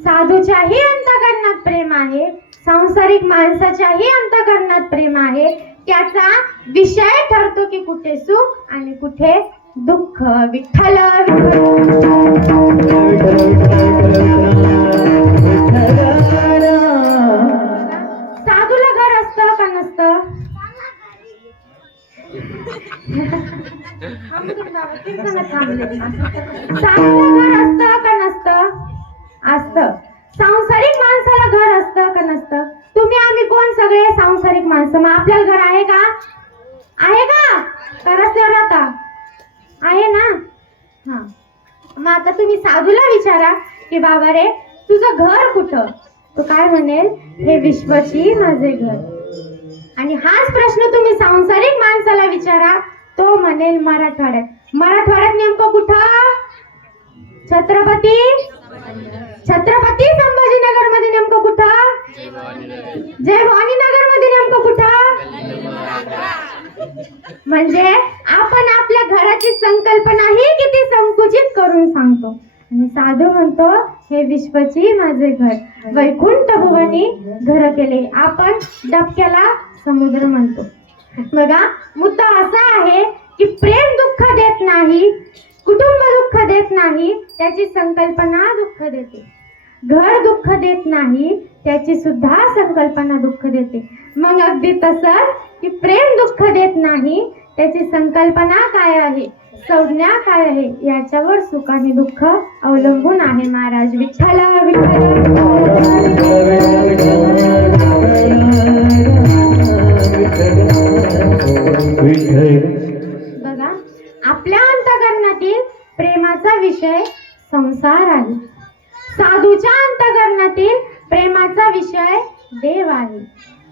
साधूच्याही अंतःकरणात प्रेम आहे, सांसारिक माणसाच्याही अंतःकरणात प्रेम आहे. त्याचा विषय ठरतो की कुठे सुख आणि कुठे दुःख. विठ्ठल साधूला घर असतं का नसतं? साधूला घर असतं का नसतं? असतं. सांसारिक माणसाला घर असतं का नसतं? तुम्ही आम्ही कोण सगळे सांसारिक माणसं. मग आपल्याला घर आहे का? आहे का? रस्त्यावर राहता आहे ना? हा, मग आता तुम्ही साधूला विचारा की बाबा रे तुझं घर कुठं? तो काय म्हणेल? हे विश्वाची माझे घर. आणि हाच प्रश्न तुम्ही सांसारिक माणसाला विचारा, तो म्हणेल मराठवाड्यात. मराठवाड्यात नेमकं कुठं? छत्रपती संभाजीनगर मध्ये नेमकं कुठं? जय भवानी नगर मध्ये नेमकं कुठं? म्हणजे आपण आपल्या घराची संकल्पना ही किती संकुचित करून सांगतो. आणि साधू म्हणतो हे विश्वाची माझे घर, वैकुंठ भुवनी घर केले. आपण डबक्याला समुद्र म्हणतो. बघा, मुद्दा असा आहे की प्रेम दुःख देत नाही, कुटुंब दुःख देत नाही, त्याची संकल्पना दुःख देते. घर दुःख देत नाही, त्याची सुद्धा संकल्पना दुःख देते. मग अगदी तसंच की प्रेम दुःख देत नाही, त्याची संकल्पना काय आहे, संज्ञा काय आहे, याच्यावर सुख आणि दुःख अवलंबून आहे. महाराज विठ्ठल बघा, आपल्या अंतःकरणातील प्रेमाचा विषय संसार आहे. साधूच्या अंतःकरणातील प्रेमाचा विषय देव आहे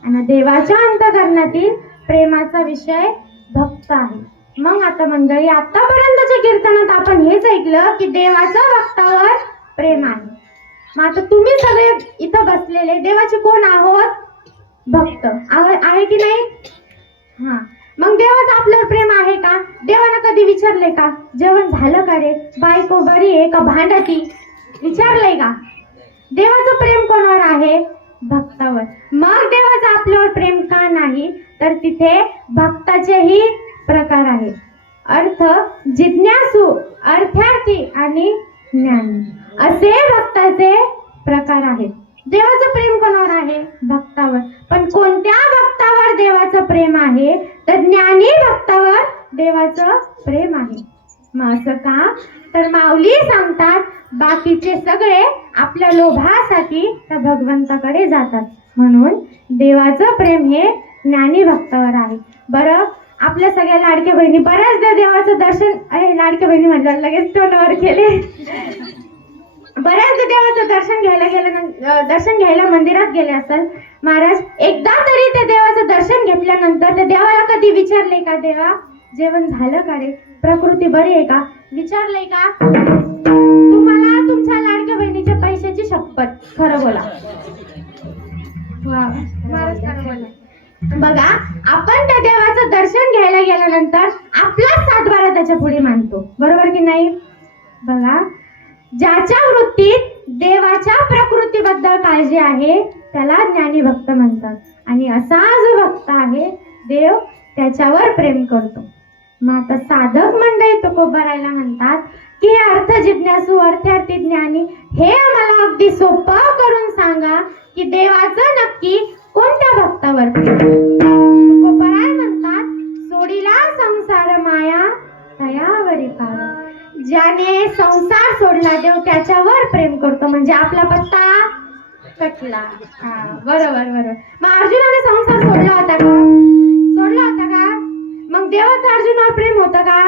आणि देवाच्या अंतःकरणातील प्रेमाचा विषय भक्त आहे. मग आता मंडळी, आतापर्यंतच्या कीर्तनात आपण हेच ऐकलं की देवाचं भक्तावर प्रेम आहे. मग आता तुम्ही सगळे इथं बसलेले देवाचे कोण आहोत? भक्त आहे की नाही? हा, मग देवाचं आपल्यावर प्रेम आहे का? देवानं कधी विचारले का जेवण झालं का रे, बायको बरी आहे का भांडती? विचारलंय का? देवाचं प्रेम कोणावर आहे? भक्तावर. मग देवाचं आपल्यावर प्रेम का नाही? तर तिथे भक्ताचेही प्रकार आहेत. अर्थ जिज्ञासू, अर्थार्थी आणि ज्ञानी असे भक्ताचे प्रकार आहेत. देवाचं प्रेम कोणावर आहे? भक्तावर. पण कोणत्या भक्तावर देवाचं प्रेम आहे? तर ज्ञानी भक्तावर देवाचं प्रेम आहे. मग असं का? तर माऊली सांगतात बाकीचे सगळे आपल्या लोभासाठी त्या भगवंताकडे जातात, म्हणून देवाचं प्रेम हे ज्ञानी भक्तावर आहे. बरं, आपल्या सगळ्या लाडक्या बहिणी बऱ्याचदा देवाचं दर्शन, लाडक्या बहिणी म्हटलं लगेच तोंडावर केले. बऱ्याचदा देवाचं दर्शन घ्यायला मंदिरात गेले असाल. महाराज, एकदा तरी त्या देवाचं दर्शन घेतल्यानंतर त्या देवाला कधी विचारले का, देवा जेवण झालं का रे, प्रकृती बरी आहे का, विचारलंय का? तुम्हाला तुमच्या लाडक्या बहिणीच्या पैशाची शपथ, खरं बोला. महाराज खरं बोला. बघा, आपण त्या देवाचं दर्शन घ्यायला गेल्यानंतर आपला सातबारा त्याच्या पुढे मानतो, बरोबर की नाही? बघा, ज्याच्या वृत्तीत देवाच्या प्रकृतीबद्दल काळजी आहे त्याला ज्ञानी भक्त म्हणतात. आणि असा जो भक्त आहे देव त्याच्यावर प्रेम करतो. मग आता साधक मंडळी तुकोबारायला म्हणतात की हे अर्थ जिज्ञासू, अर्थार्थी, ज्ञानी हे आम्हाला अगदी सोपं करून सांगा की देवाचं नक्की कोणत्या भक्तावर प्रेम? तुकोबाराय म्हणतात, सोडिला संसार माया तयावरी पार. ज्याने संसार सोडला देव त्याच्यावर प्रेम करतो. म्हणजे आपला पत्ता कटला. बरोबर. मग अर्जुनाने संसार सोडला होता का? सोडला होता का? मग देवाचं अर्जुनावर प्रेम होतं का?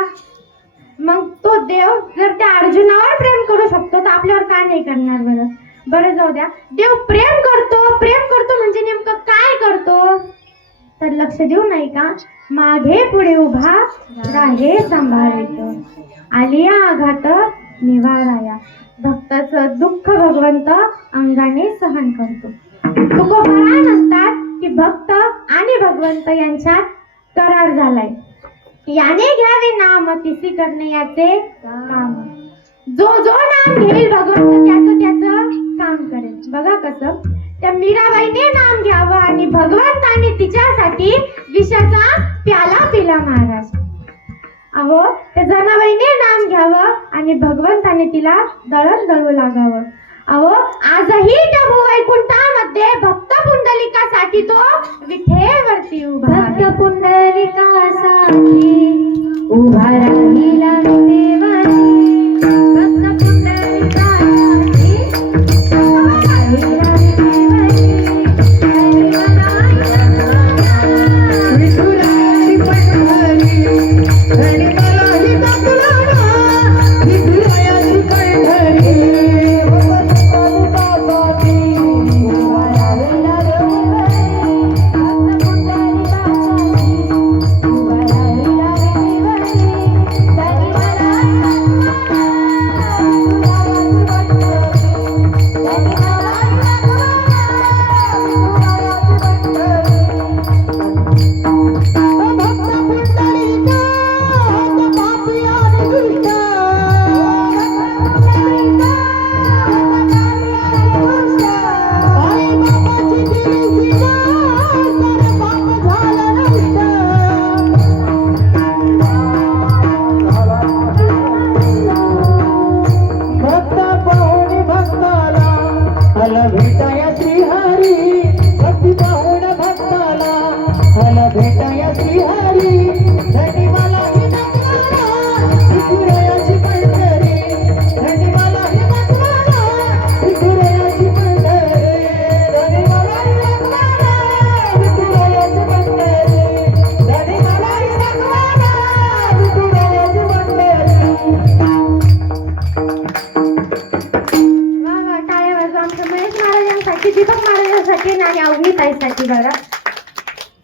मग तो देव जर त्या अर्जुनावर प्रेम करू शकतो तर आपल्यावर का नाही करणार? बरं जाऊ द्या. देव प्रेम करतो म्हणजे नेमकं काय करतो? तर लक्ष देऊ नाही का? मागे पुढे उभा राहे सांभाळतो, आलिया आघात निवाराया. भक्ताचं दुःख भगवंत अंगाने सहन करतो. तुकोबाराय म्हणतात की भक्त आणि भगवंत यांच्यात करार झालाय. याने घ्यावे नाम तिसी करणे याचे काम. जो नाम घेईल भगवंत त्याचं काम करेल. बघा कसं त्या मीराबाईने नाम घ्यावं आणि भगवंताने तिच्यासाठी विषाचा प्याला पिला. महाराज, अहो त्या जनाबाईने नाम घ्यावं आणि भगवंताने तिला दळण दळू लागावं. अहो आजही त्या भूवैकुंठामध्ये भक्त पुंडलिकासाठी तो विठेवरती उभा. भक्त पुंडलिकासाठी उभा राहिला विठेवरती. भक्त पुंडलिकासाठी उभा राहिला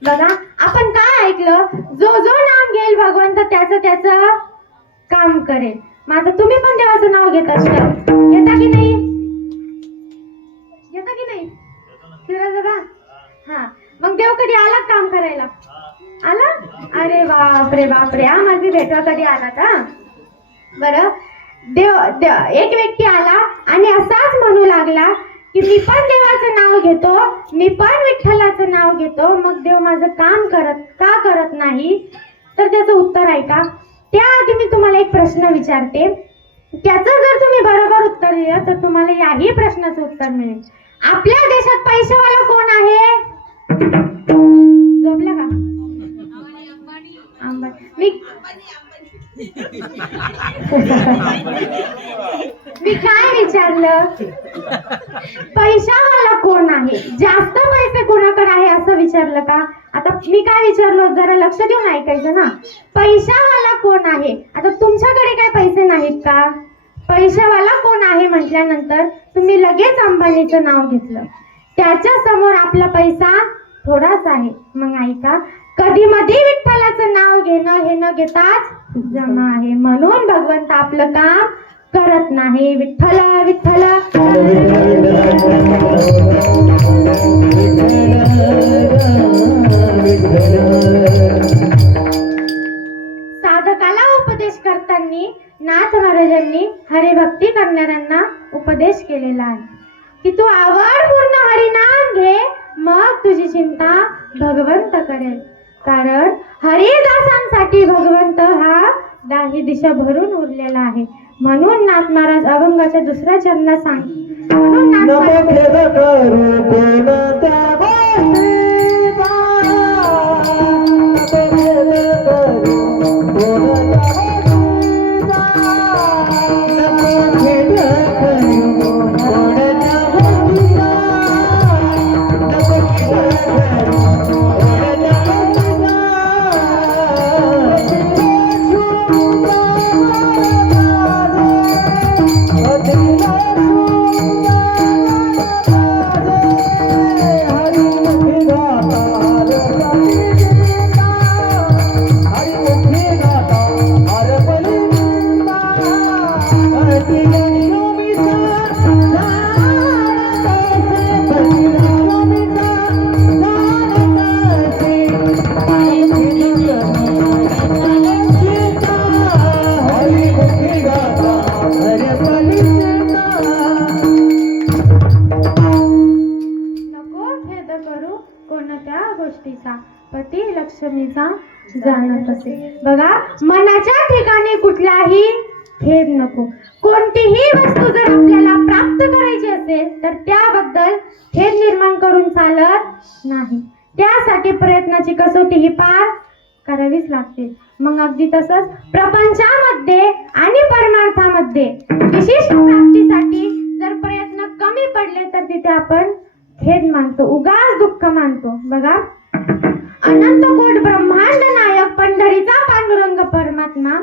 बघा, आपण काय ऐकलं? जो नाम घेईल भगवंत त्याचं काम करेल. मग आता तुम्ही पण देवाचं नाव घेत असाल, घेता की नाही? हा, मग देव कधी आला काम करायला? आला? अरे बापरे, आम्हाला बी भेटवा कधी आला का? बरं, देव एक व्यक्ती आला आणि असाच म्हणू लागला की मी पण देवाचं नाव घेतो, मी पण विठ्ठलाचं नाव घेतो, मग देव माझं काम का करत नाही? तर त्याचं उत्तर आहे का? त्याआधी मी तुम्हाला एक प्रश्न विचारते. त्याचं जर तुम्ही बरोबर उत्तर दिलं तर तुम्हाला याही प्रश्नाचं उत्तर मिळेल. आपल्या देशात पैशावाला कोण आहे? झोपला का? अंबानी. मी काय विचारलं? पैशावाला कोण आहे? जास्त पैसे कोणाकडे आहे असं विचारलं का? आता मी काय विचारलो जरा लक्ष देऊन ऐकायचं ना. पैशावाला कोण आहे? आता तुमच्याकडे काय पैसे नाहीत का? पैशावाला कोण आहे म्हटल्यानंतर तुम्ही लगेच अंबानीचं नाव घेतलं. त्याच्या समोर आपला पैसा थोडाच आहे. मग ऐका, कधी मधी विठ्ठलाचं नाव घेणं हे न घेताच जमा आहे. म्हणून भगवंत आपलं काम करत नाही. विठ्ठल विठ्ठल साधकाला उपदेश करताना नाथ महाराजांनी हरिभक्ती करणाऱ्यांना उपदेश केलेला आहे की तू आवडपूर्ण हरिनाम घे, मग तुझी चिंता भगवंत करेल. कारण हरिदासांसाठी भगवंत हा दाही दिशा भरून उरलेला आहे. म्हणून नाथ महाराज अभंगाच्या दुसऱ्या चरणात सांग म्हणून नाथ पती लक्ष्मीचा जाणत असे. बघा, मनाच्या ठिकाणी कुठलाही खेद नको. कोणतीही वस्तू जर आपल्याला प्राप्त करायची असेल तर त्याबद्दल खेद निर्माण करून चालत नाही. त्यासाठी प्रयत्नाची कसोटी ही पार करावीच लागते. मग अगदी तसंच प्रपंचामध्ये आणि परमार्थामध्ये विशिष्ट प्राप्तीसाठी जर प्रयत्न कमी पडले तर तिथे आपण खेद मानतो, उगाच दुःख मानतो. बघा, अनंत कोट ब्रह्मांड नायक पंढरीचा पांडुरंग परमात्मा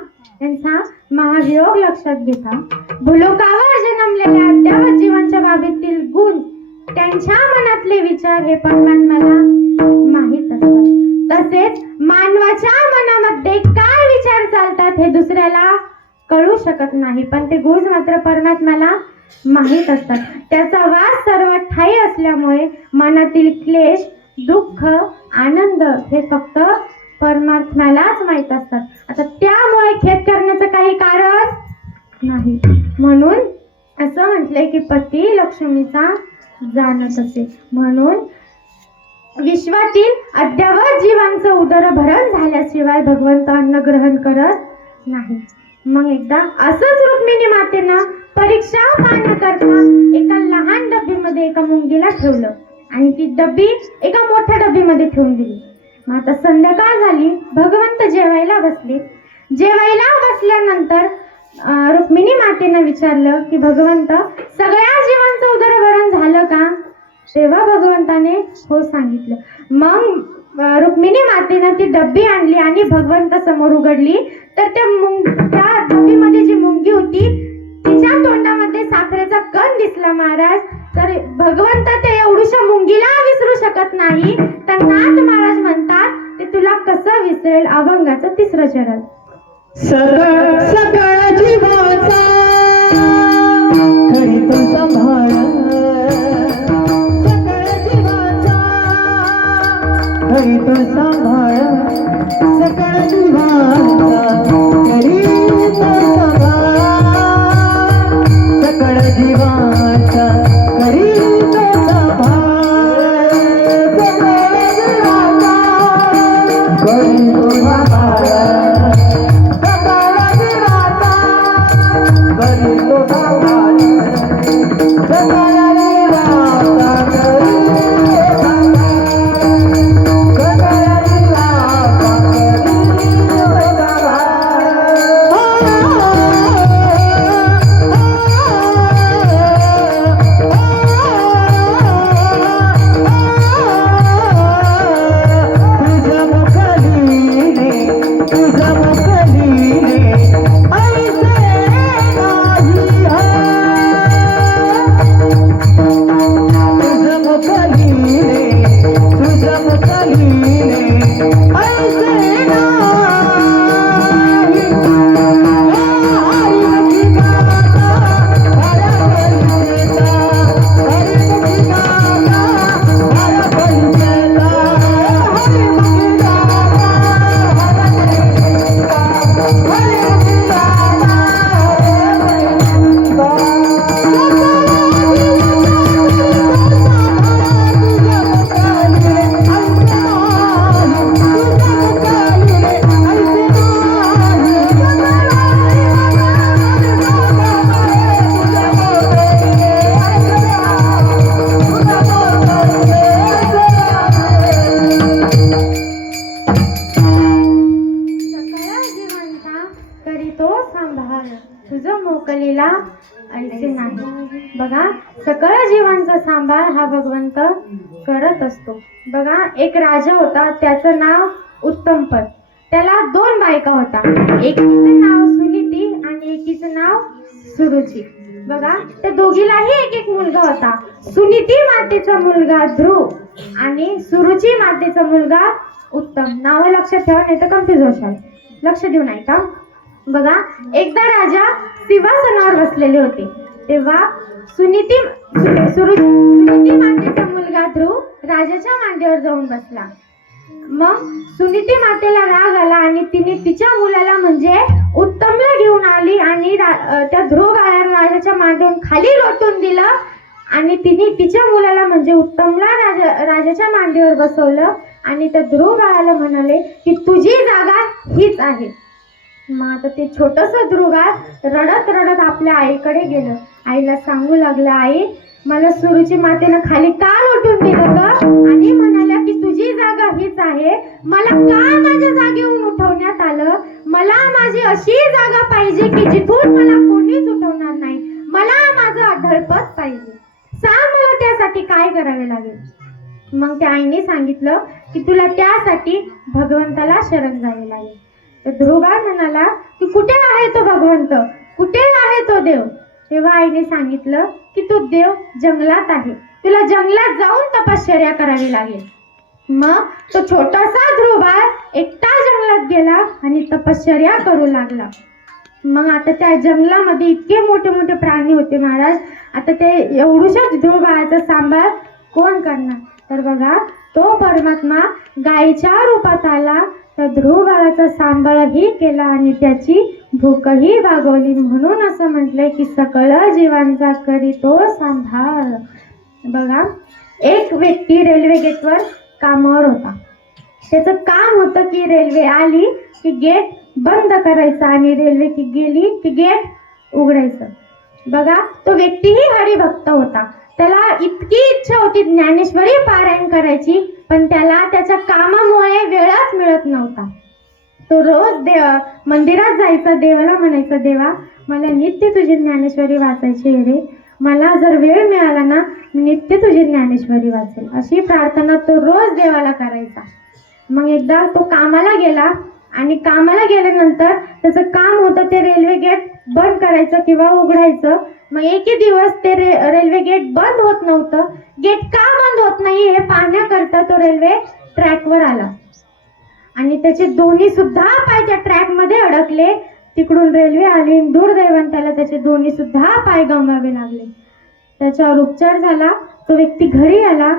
यांचा महावियोग लक्षात घेता भूलोकावर जन्मलेल्या अद्यावत जीवांच्या बाबतीतील गुण, त्यांच्या मनातले विचार हे परमात्म्याला माहीत असतात. तसेच मानवाच्या मनामध्ये काय विचार चालतात हे दुसऱ्याला कळू शकत नाही, पण ते गुण मात्र परमात्म्याला माहीत असतात. त्याचा वास सर्व ठाई असल्यामुळे मनातील क्लेश, दुःख, आनंद हे फक्त परमात्म्यालाच माहीत असतात. आता त्यामुळे खेद करण्याचं काही कारण नाही. म्हणून असं म्हटलंय की पती लक्ष्मीचा जाणत असे. म्हणून विश्वातील अद्यावत जीवांचं उदरभरण झाल्याशिवाय भगवंत अन्न ग्रहण करत नाही. मग एकदा असंच रुक्मिणी मातेनं परीक्षा पाहण्याकरता एका लहान डब्बीमध्ये एका मुंगीला ठेवलं आणि ती डब्बी एका मोठ्या डब्बीमध्ये ठेवून दिली. मग आता संध्याकाळ झाली, भगवंत जेवायला बसले. जेवायला बसल्यानंतर रुक्मिणी मातेनं विचारलं की भगवंत, सगळ्या जीवांचं उदरभरण झालं का? तेव्हा भगवंताने हो सांगितलं. मग रुक्मिणी मातेनं ती डब्बी आणली आणि भगवंत समोर उघडली तर त्या डब्बीमध्ये जी मुंगी होती तिच्या तोंडामध्ये साखरेचा कण दिसला महाराज. तर भगवंत ते एवढूशा मुंगीला विसरू शकत नाही, तर नाथ महाराज म्हणतात ते तुला कसं विसरेल. अभंगाचं तिसरं चरण. सकळ सकळ जीवाचा खरी तो सांभाळ, सकळ जीवाचा खरी तो सांभाळ, सकळ जीवाचा खरी तो सांभाळ, सकळ जीवाचा खरी तो सांभाळ, सकळ जीवाचा खरी तो सांभाळ, सकळ सकलीला ऐसे नाही. बघा, सकळ जीवांचा सांभाळ हा भगवंत करत असतो. बघा, एक राजा होता, त्याचं नाव उत्तमपद. त्याला 2 बायका होता, एकीचं नाव सुनीती आणि एकीचं नाव सुरुची. बघा, त्या दोघीलाही एक एक मुलगा होता. सुनीती मातेचा मुलगा ध्रुव आणि सुरुची मातेचा मुलगा उत्तम. नाव लक्षात ठेवा, नाही तर कन्फ्युज होशाल. लक्ष देऊ नाही का? बघा, एकदा राजा सिंहासनावर बसलेले होते, तेव्हा सुनीती मातेचा मुलगा ध्रुव राजाच्या मांडीवर जाऊन बसला. मग सुनीती मातेला राग आला आणि तिने तिच्या मुलाला म्हणजे उत्तमला घेऊन आली आणि त्या ध्रुव राजाच्या मांडीवरून खाली लोटून दिलं आणि तिने तिच्या मुलाला म्हणजे उत्तमला राजाच्या मांडीवर बसवलं आणि त्या ध्रुव बाळाला म्हणाले की तुझी जागा हीच आहे. मग आता ते छोटंसं ध्रुव बाळ रडत रडत आपल्या आईकडे गेलं. आईला सांगू लागलं, आई, मला सुरुची मातेनं खाली का लोटून दिलं ग? आणि म्हणाल्या की तुझी जागा हीच आहे. मला का माझ्या जागेवरून उठवण्यात आलं? मला माझी अशी जागा पाहिजे की जिथून मला कोणीच उठवणार नाही. मला माझं अढळपद पाहिजे. सांग मला त्यासाठी काय करावे लागेल? मग त्या आईने सांगितलं की तुला त्यासाठी भगवंताला शरण जावे लागेल. तर ध्रुव बाळ म्हणाला की कुठे आहे तो भगवंत? कुठे आहे तो देव? तेव्हा आईने सांगितलं की तो देव जंगलात आहे. तुला जंगलात जाऊन तपश्चर्या करावी लागेल. मग तो छोटासा ध्रुव बाळ एकटा जंगलात गेला आणि तपश्चर्या करू लागला. मग आता त्या जंगलामध्ये इतके मोठे मोठे प्राणी होते महाराज. आता ते एवढूशा ध्रुव बाळाचा सांभाळ कोण करणार? तर बघा, तो परमात्मा गायीच्या रूपात आला, त्या ध्रुव बाळाचा सांभाळही केला आणि त्याची भूकही भागवली. म्हणून असं म्हटलंय की सकळ जीवांचा करी तो सांभाळ. बघा, एक व्यक्ती रेल्वे गेटवर कामावर होता. त्याचं काम होतं की रेल्वे आली की गेट बंद करायचं आणि रेल्वे की गेली की गेट उघडायचं. बघा, तो व्यक्तीही हरिभक्त होता. त्याला इतकी इच्छा होती ज्ञानेश्वरी पारायण करायची, पण त्याला त्याच्या कामामुळे वेळच मिळत नव्हता. तो रोज मंदिरात जायचा, देवाला म्हणायचा, देवा, मला नित्य तुझी ज्ञानेश्वरी वाचायची आहे रे. मला जर वेळ मिळाला ना, नित्य तुझी ज्ञानेश्वरी वाचेल, अशी प्रार्थना तो रोज देवाला करायचा. मग एकदा तो कामाला गेला आणि कामाला गेल्यानंतर त्याचं काम होतं ते रेल्वे गेट बंद करायचं किंवा उघडायचं. मग एके दिवस ते रेल्वे गेट बंद होत नव्हतं. गेट का बंद होत नाही हे पाहण्याकरता तो रेल्वे ट्रॅकवर आला आणि त्याचे दोन्ही सुद्धा पाय त्या ट्रॅकमध्ये अडकले. तिकडून रेल्वे आली, दुर्दैवाने त्याला त्याचे दोन्ही सुद्धा पाय गमवावे लागले. त्याच्यावर उपचार झाला, तो व्यक्ती घरी आला.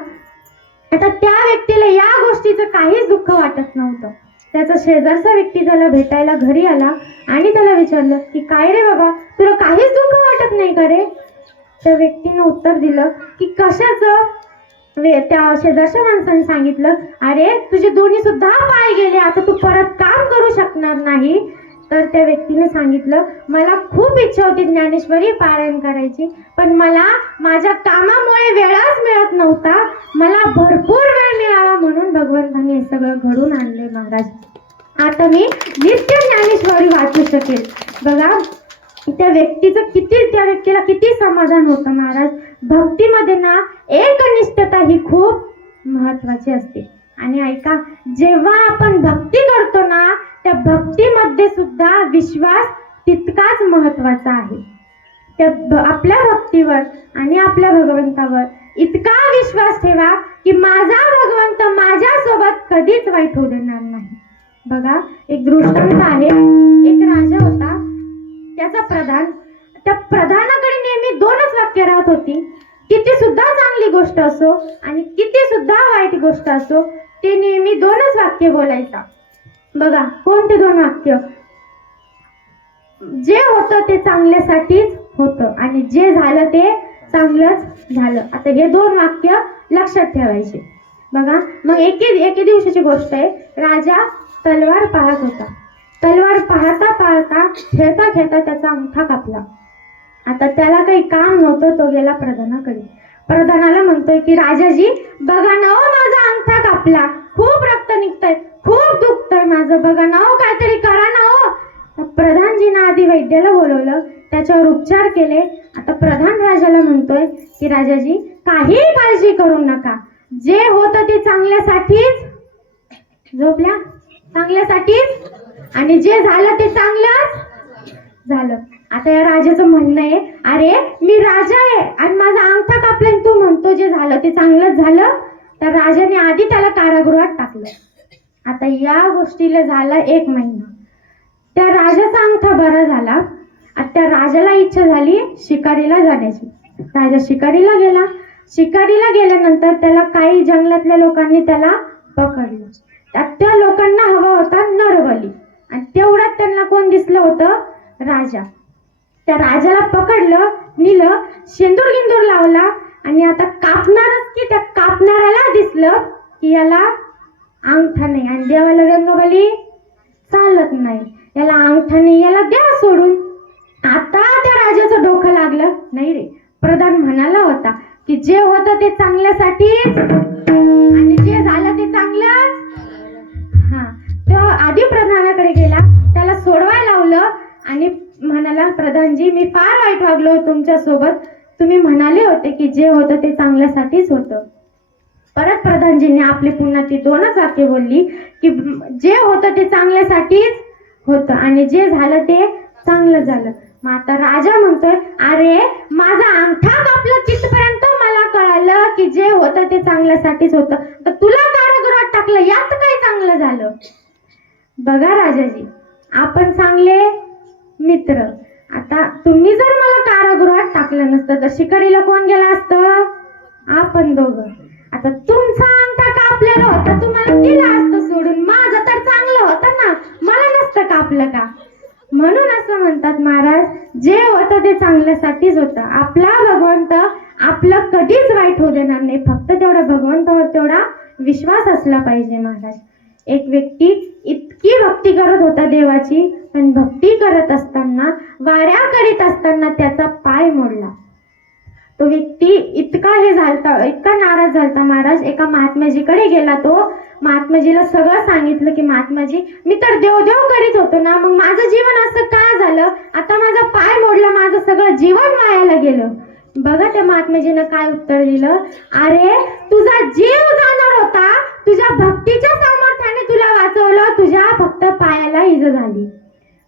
आता त्या व्यक्तीला या गोष्टीचं काहीच दुःख वाटत नव्हतं. त्याचा शेजारचा व्यक्ती त्याला भेटायला घरी आला आणि त्याला विचारलं की काय रे बाबा, तुला काहीच दुःख वाटत नाही का रे? त्या व्यक्तीनं उत्तर दिलं की कशाचं? त्या शेजारच्या माणसाने सांगितलं, अरे तुझे दोन्ही सुद्धा पाय गेले, आता तू परत काम करू शकणार नाही. तर त्या व्यक्तीने सांगितलं, मला खूप इच्छा होती ज्ञानेश्वरी पारायण करायची, पण मला माझ्या कामामुळे वेळच मिळत नव्हता. मला भरपूर वेळ मिळावा म्हणून भगवंतांनी हे सगळं घडून आणले महाराज. आता मी नित्य ज्ञानेश्वरी वाचू शकेल. बघा, त्या व्यक्तीला किती समाधान होतं महाराज. भक्तीमध्ये ना एकनिष्ठता ही खूप महत्वाची असते. आणि ऐका, जेव्हा आपण भक्ती करतो ना, त्या भक्तीमध्ये सुद्धा विश्वास तितकाच महत्वाचा आहे. त्या आपल्या भक्तीवर आणि आपल्या भगवंतावर इतका विश्वास ठेवा की माझा भगवंत माझ्यासोबत कधीच वाईट होऊ देणार नाही. बघा, एक दृष्टांत आहे. एक राजा होता, त्याचा प्रधान. त्या प्रधानाकडे नेहमी 2च वाक्य राहत होती. किती सुद्धा चांगली गोष्ट असो आणि किती सुद्धा वाईट गोष्ट असो, ते नेहमी 2च वाक्य बोलायचा. बघा, कोणते 2 वाक्य? जे होतं ते चांगल्यासाठीच होतं आणि जे झालं ते चांगलंच झालं. आता हे 2 वाक्य लक्षात ठेवायचे. बघा, मग एके दिवसाची गोष्ट आहे. राजा तलवार पाहत होता. तलवार पाहता पाहता खेळता खेळता त्याचा अंगठा कापला. आता त्याला काही काम नव्हतं, तो गेला प्रधानाकडे. प्रधानाला म्हणतोय की राजाजी, बघा ना, माझा अंगठा कापला, खूप रक्त निघतंय, खूप दुखतंय माझं, बघा ना, काहीतरी करा ना. प्रधानजीनं आधी वैद्याला बोलवलं. त्याच्यावर उपचार केले. आता प्रधान राजाला म्हणतोय की राजाजी काही काळजी करू नका, जे होतं ते चांगल्यासाठीच झोपल्या चांगल्यासाठीच आणि जे झालं ते चांगलंच झालं. आता या राजाचं म्हणणं आहे, अरे मी राजा आहे आणि माझा अंगठा कापला आणि तू म्हणतो जे झालं ते चांगलंच झालं. तर राजाने आधी त्याला कारागृहात टाकलं. आता या गोष्टीला झाला 1 महिना. त्या राजाचा अंगठा बरा झाला. आता त्या राजाला इच्छा झाली शिकारीला जाण्याची. राजा शिकारीला गेला. शिकारीला गेल्यानंतर त्याला काही जंगलातल्या लोकांनी त्याला पकडलं. त्या लोकांना हवा होता नरबली आणि तेवढ्यात त्यांना कोण दिसलं होतं? राजा. त्या राजाला पकडलं, नेलं, शेंदूर गिंदूर लावला आणि आता कापणारच की त्या कापणाऱ्याला दिसलं की याला अंगठा नाही आणि देवाला रंगबली चालत नाही, याला अंगठा नाही, याला द्या सोडून. आता त्या राजाचं डोकं लागलं, नाही रे, प्रधान म्हणाला होता की जे होतं ते चांगल्यासाठीच आणि जे झालं ते चांगलंच. हा, तो आधी प्रधानाकडे गेला, त्याला सोडवायला लावलं आणि म्हणाला, प्रधानजी मी फार वाईट वागलो तुमच्या सोबत, तुम्ही म्हणाले होते की जे होतं ते चांगल्यासाठीच होतं. परत प्रधानजींनी आपली पुन्हा ती 2च वाक्य बोलली की जे होतं ते चांगल्यासाठीच होतं आणि जे झालं ते चांगलं झालं. मग आता राजा म्हणतोय, अरे माझा अंगठा कापला तिथपर्यंत मला कळालं की जे होतं ते चांगल्यासाठीच होतं, तर तुला कारागृहात टाकलं यात काय चांगलं झालं? बघा राजाजी, आपण चांगले मित्र. आता तुम्ही जर मला कारागृहात टाकलं नसतं तर शिकारीला कोण गेला असतं? आपण दोघं. आता तुमचा अंगठा कापलेला होता, तुम्हाला दिला असतं सोडून, माझं तर चांगलं होतं ना, मला नसतं कापलं का? म्हणून असं म्हणतात महाराज, जे होतं ते चांगल्यासाठीच होतं. आपला भगवंत आपलं कधीच वाईट होऊ देणार नाही, फक्त तेवढा भगवंतावर तेवढा विश्वास असला पाहिजे महाराज. एक व्यक्ती इतकी भक्ती करत होता देवाची, पण भक्ती करत असताना, वाऱ्या करीत असताना त्याचा पाय मोडला. तो व्यक्ती इतका नाराज झालता महाराज. एका महात्माजीकडे गेला. तो महात्माजीला सगळं सांगितलं की महात्माजी मी तर देवदेव करीत होतो ना, मग माझं जीवन असं का झालं? आता माझा पाय मोडला, माझं सगळं जीवन वायाला गेलं. बघा त्या महात्माजीनं काय उत्तर दिलं, अरे तुझा जीव जाणार होता, तुझ्या भक्तीच्या सामर्थ्याने तुला वाचवलं, तुझ्या फक्त पायाला इजा झाली.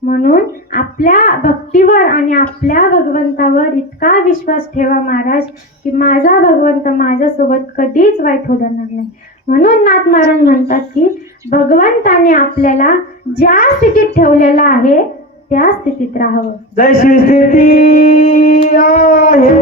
म्हणून आपल्या भक्तीवर आणि आपल्या भगवंतावर इतका विश्वास ठेवा महाराज की माझा भगवंत माझ्यासोबत कधीच वाईट होऊ देणार नाही. म्हणून नाथ महाराज म्हणतात की भगवंताने आपल्याला ज्या स्थितीत ठेवलेलं आहे त्या स्थितीत राहावं. जशी स्थिती आहे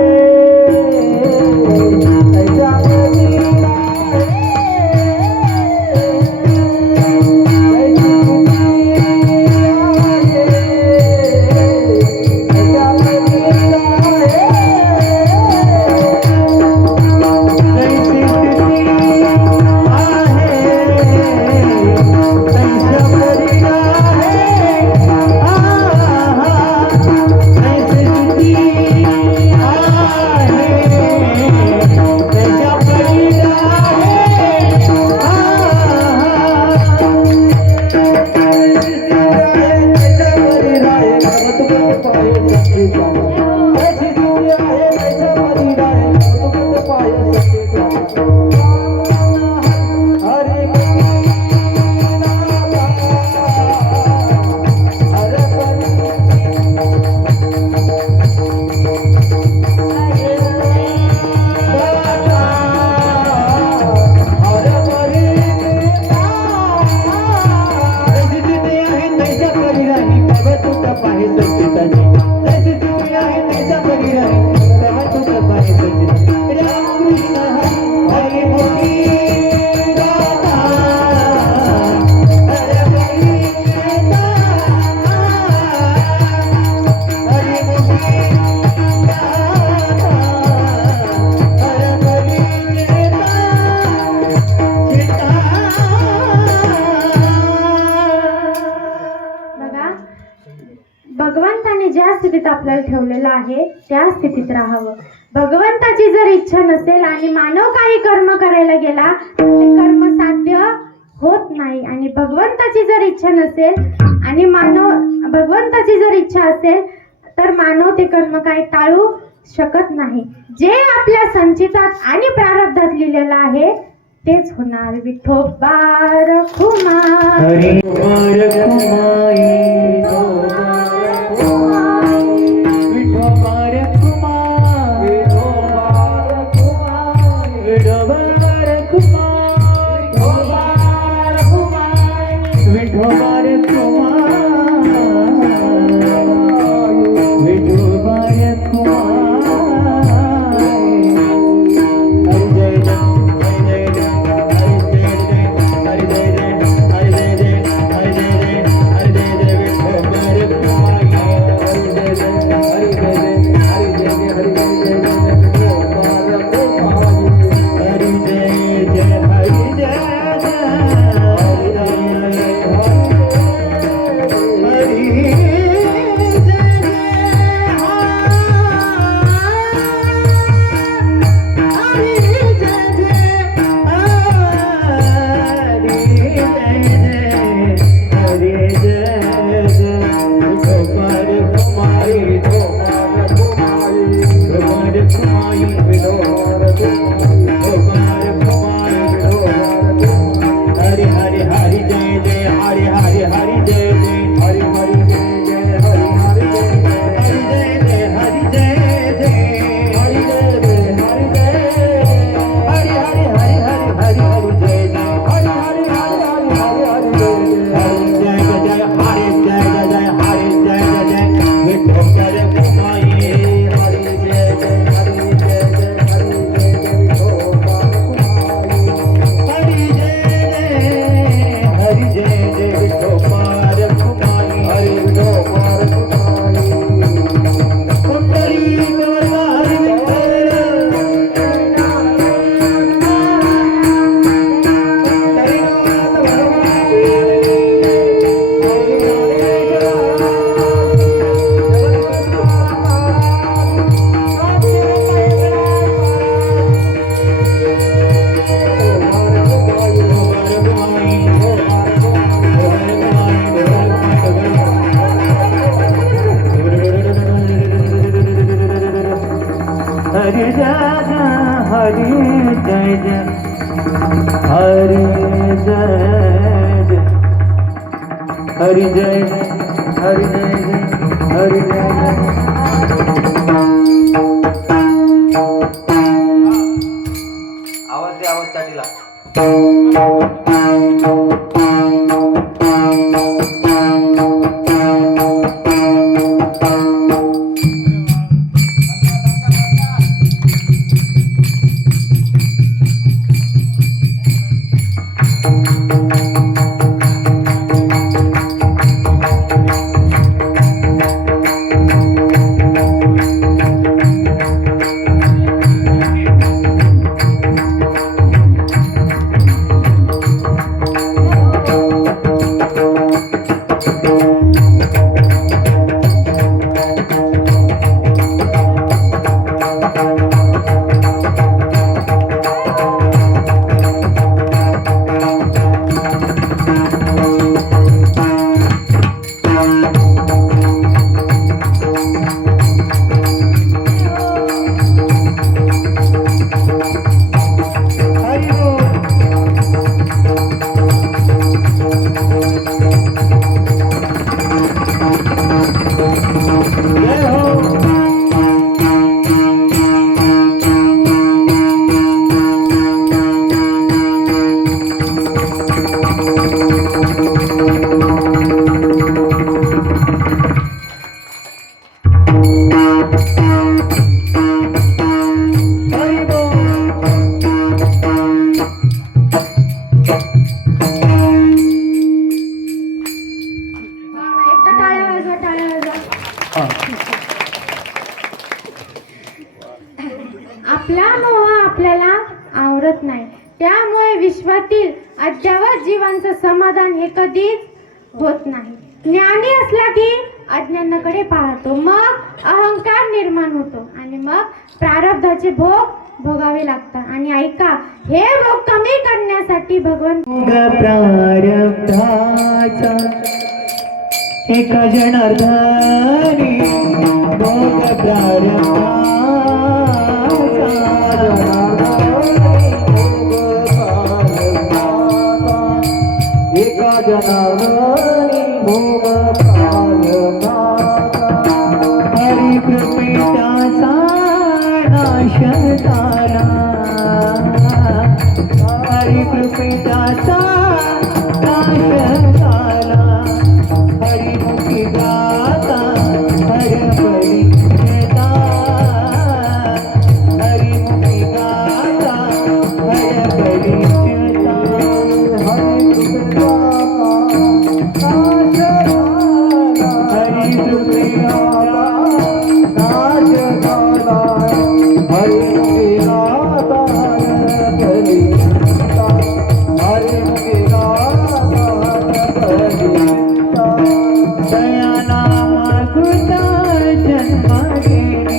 भगवंताने ज्या स्थितीत आपल्याला ठेवलेलं आहे त्या स्थितीत राहावं. भगवंताची जर इच्छा नसेल आणि मानव काही कर्म करायला गेला तर ते कर्म साध्य होत नाही. आणि भगवंताची जर इच्छा नसेल आणि भगवंताची जर इच्छा असेल तर मानव ते कर्म काही टाळू शकत नाही. जे आपल्या संचितात आणि प्रारब्धात लिहिलेलं आहे तेच होणार. विठोबा रखुमाई. हरी रखुमाई, विठोबा रखुमाई, विठोबा रखुमाई, विठोबा रखुमाई, विठोबा रखुमाई. हरि जय हरि जय जय हरि जय जय हरि जय हरि जय हरि जय आवाज दे, आवाज चाटीला. आपला मोह आपल्याला आवरत नाही, त्यामुळे विश्वातील अद्यावत जीवांचं समाधान हे कधीच होत नाही. ज्ञानी असला की अज्ञानाकडे पाहतो, मग अहंकार निर्माण होतो आणि मग प्रारब्धाचे भोग भोगावे लागतात. आणि ऐका, हे भोग कमी करण्यासाठी भगवान प्रारब्धाचा एका जनार्दनी भोग प्रारंभाचा एका जनार्दनी भोग प्रारंभाचा हरी कृपेचा नाश झाला हरी कृपेचा नाश झाला हरिमुखी गाता हरपरी येता हरिमुखी गाता हरपरी येता हरिमुखी गाता नाश झाला हरिमुखी गाता हरपरी येता हरिमुखी गाता हरपरी येता दया नाम गुता जन्म घेणे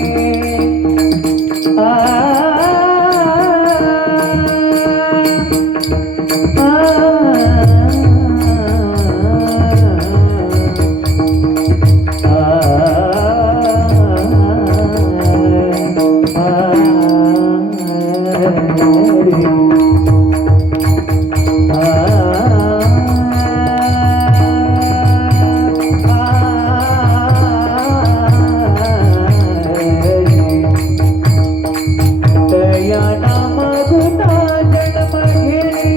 दया नाम गुता जन्म घेणे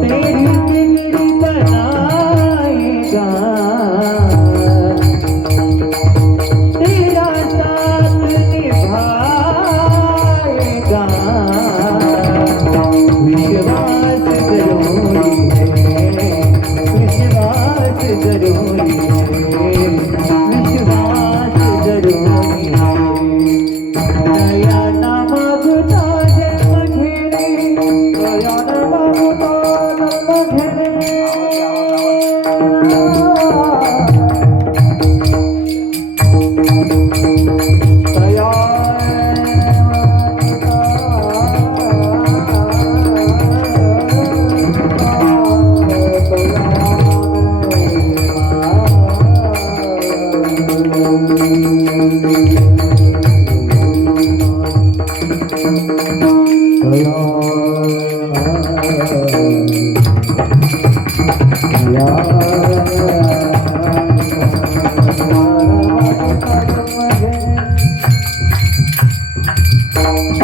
तेरी बिगड़ी बनाएगा तेरा साथ निभाएगा विश्वास जरूरी है विश्वास जरूरी है विश्वास जरूरी है दया नाम गुता जन्म घेणे दया नाम गुता जन्म घेणे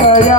दया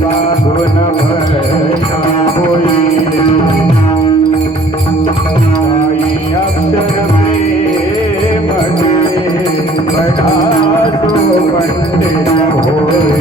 साधून भया होई काही अक्षर प्रेम बडासो पंडित होय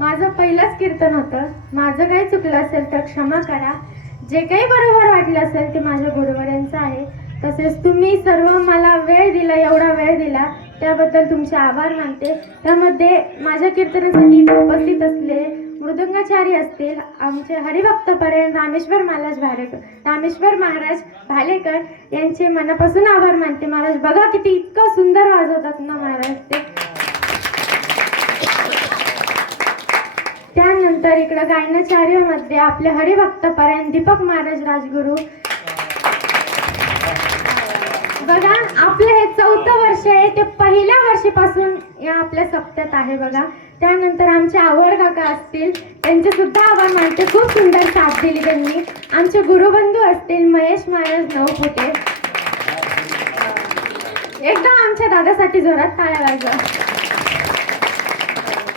माझं पहिलंच कीर्तन होतं. माझं काही चुकलं असेल तर क्षमा करा. जे काही बरोबर वाटलं असेल ते माझ्या गुरुवरांचं आहे. तसेच तुम्ही सर्व मला वेळ दिला, एवढा वेळ दिला त्याबद्दल तुमचे आभार मानते. त्यामध्ये माझ्या कीर्तनासाठी उपस्थित असलेले मृदंगाचारी असतील आमचे हरिभक्तपरायण रामेश्वर महाराज भालेकर यांचे मनापासून आभार मानते. महाराज बघा किती इतकं सुंदर वाजवतात ना महाराज ते. त्यानंतर इकडं गायनाचार्यामध्ये आपले हरिभक्तपरायण दीपक महाराज राजगुरू. बघा आपलं हे 4थं वर्ष आहे, ते पहिल्या वर्षीपासून या आपल्या सप्त्यात आहे बघा. त्यानंतर आमचे आवड काका असतील, त्यांचे सुद्धा आभार मानते. खूप सुंदर साथ दिली त्यांनी. आमचे गुरुबंधू असतील महेश महाराज नवफुटे. एकदा आमच्या दादासाठी जोरात टाळ्या वाजवा.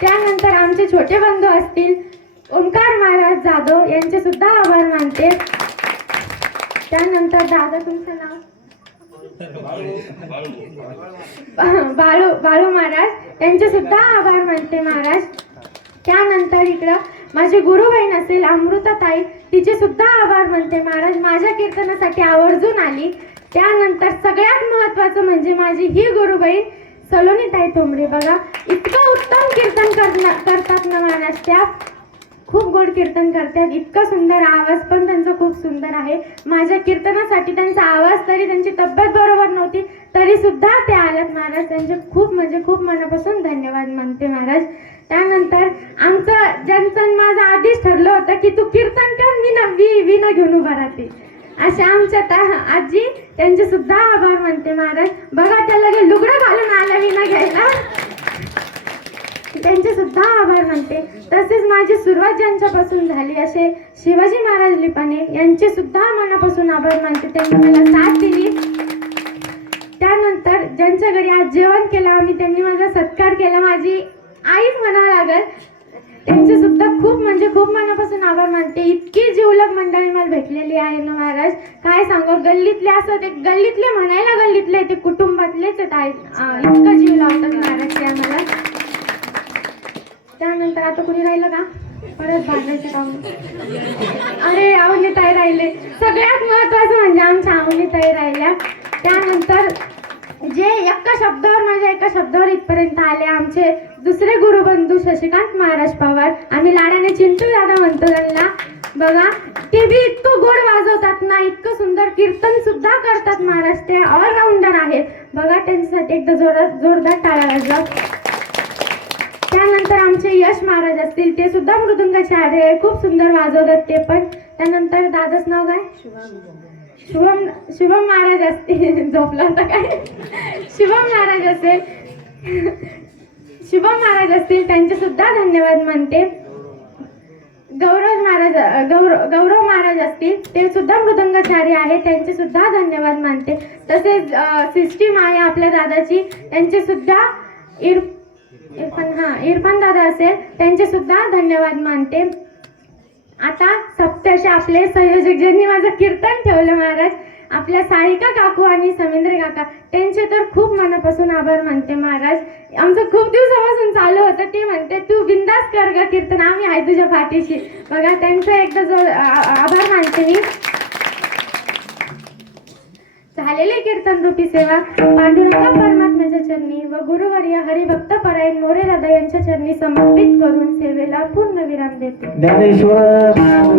त्यानंतर आमचे छोटे बंधू असतील ओंकार महाराज जाधव, यांचे सुद्धा आभार मानते. त्यानंतर दादा तुमचं नाव बाळू महाराज, त्यांचे सुद्धा आभार मानते महाराज. त्यानंतर इकडं माझी गुरुबहीण असेल अमृताताई, तिचे सुद्धा आभार मानते महाराज. माझ्या कीर्तनासाठी आवर्जून आली. त्यानंतर सगळ्यात महत्वाचं म्हणजे माझी ही गुरुबहीण सलोनीताई ठोंबरे. बघा इतकं उत्तम कीर्तन करतात ना महाराज. त्या खूप गोड कीर्तन करतात. इतका सुंदर आवाज पण त्यांचा खूप सुंदर आहे. माझ्या कीर्तनासाठी त्यांचा आवाज, तरी त्यांची तब्येत बरोबर नव्हती तरी सुद्धा ते आल्यात महाराज. त्यांचे खूप म्हणजे खूप मनापासून धन्यवाद मानते महाराज. त्यानंतर आमचं ज्यांचं माझं आधीच ठरलं होतं की तू कीर्तन कर, मी विना घेऊन उभा राहते, अशा आमच्या आजी, त्यांचे सुद्धा आभार मानते महाराज. बघा त्या लगे लुगडं घालून आल्या विना घ्यायला, त्यांचे सुद्धा आभार मानते. तसेच माझी सुरुवात ज्यांच्यापासून झाली असे शिवाजी महाराज लिपाणे, यांचे सुद्धा मनापासून आभार मानते. त्यांनी मला साथ दिली. त्यानंतर ज्यांच्या घरी आज जेवण केलं आम्ही, त्यांनी माझा सत्कार केला, माझी आईच म्हणावं लागेल. त्यांचे सुद्धा खूप म्हणजे खूप मनापासून आभार मानते. इतकी जिवलग मंडळी मला भेटलेली आहे ना महाराज, काय सांगू. गल्लीतले असं ते गल्लीतले म्हणायला गल्लीतले ते कुटुंबातलेच आहेत. इतकं जीव लावतात महाराज ते आम्हाला. त्यानंतर आता कुणी राहिलं का परत भांडायचं काम. अरे आवली ताई राहिले. सगळ्यात महत्वाचं म्हणजे आमच्या आवली ताई राहिल्या. त्यानंतर जे एका शब्दावर इथपर्यंत आले आमचे दुसरे गुरुबंधू शशिकांत महाराज पवार. आम्ही लाडाने चिंटू दादा म्हणतो त्यांना. बघा ते बी इतकं गोड वाजवतात ना, इतकं सुंदर कीर्तन सुद्धा करतात महाराज. ते ऑलराऊंडर आहेत. बघा त्यांच्यासाठी एकदा जोरदार टाळ्या वाजवा. त्यानंतर आमचे यश महाराज असतील, ते सुद्धा मृदुंगाचे आहे, खूप सुंदर वाजवतात ते पण. त्यानंतर दादाच नाव काय? शुभम महाराज असतील. झोपला होता काय? शुभम महाराज असतील, त्यांचे सुद्धा धन्यवाद मानते. गौरव महाराज असतील, ते सुद्धा मृदंगाचार्य आहे, त्यांचे सुद्धा धन्यवाद मानते. तसेच सिस्टीम आहे आपल्या दादाची, त्यांचे सुद्धा इरफान दादा असेल, त्यांचे सुद्धा धन्यवाद मानते. आता सप्तशे आपले संयोजक ज्यांनी माझं कीर्तन ठेवलं महाराज, आपल्या सारिका काकू आणि समेंद्र काका, त्यांचे तर खूप मनापासून आभार मानते महाराज. आमचं खूप दिवसापासून चालू होतं, ते म्हणते तू बिंदास कर ग कीर्तन, आम्ही आहे तुझ्या पाठीशी. बघा त्यांचं एकदा आभार मानते मी. झालेले कीर्तन रूपी सेवा पांडुरंग परमात्म्याच्या चरणी व गुरुवर्य हरिभक्त परायण मोरे दादा यांच्या चरणी समर्पित करून सेवेला पूर्ण विराम देते. ज्ञानेश्वर महाराज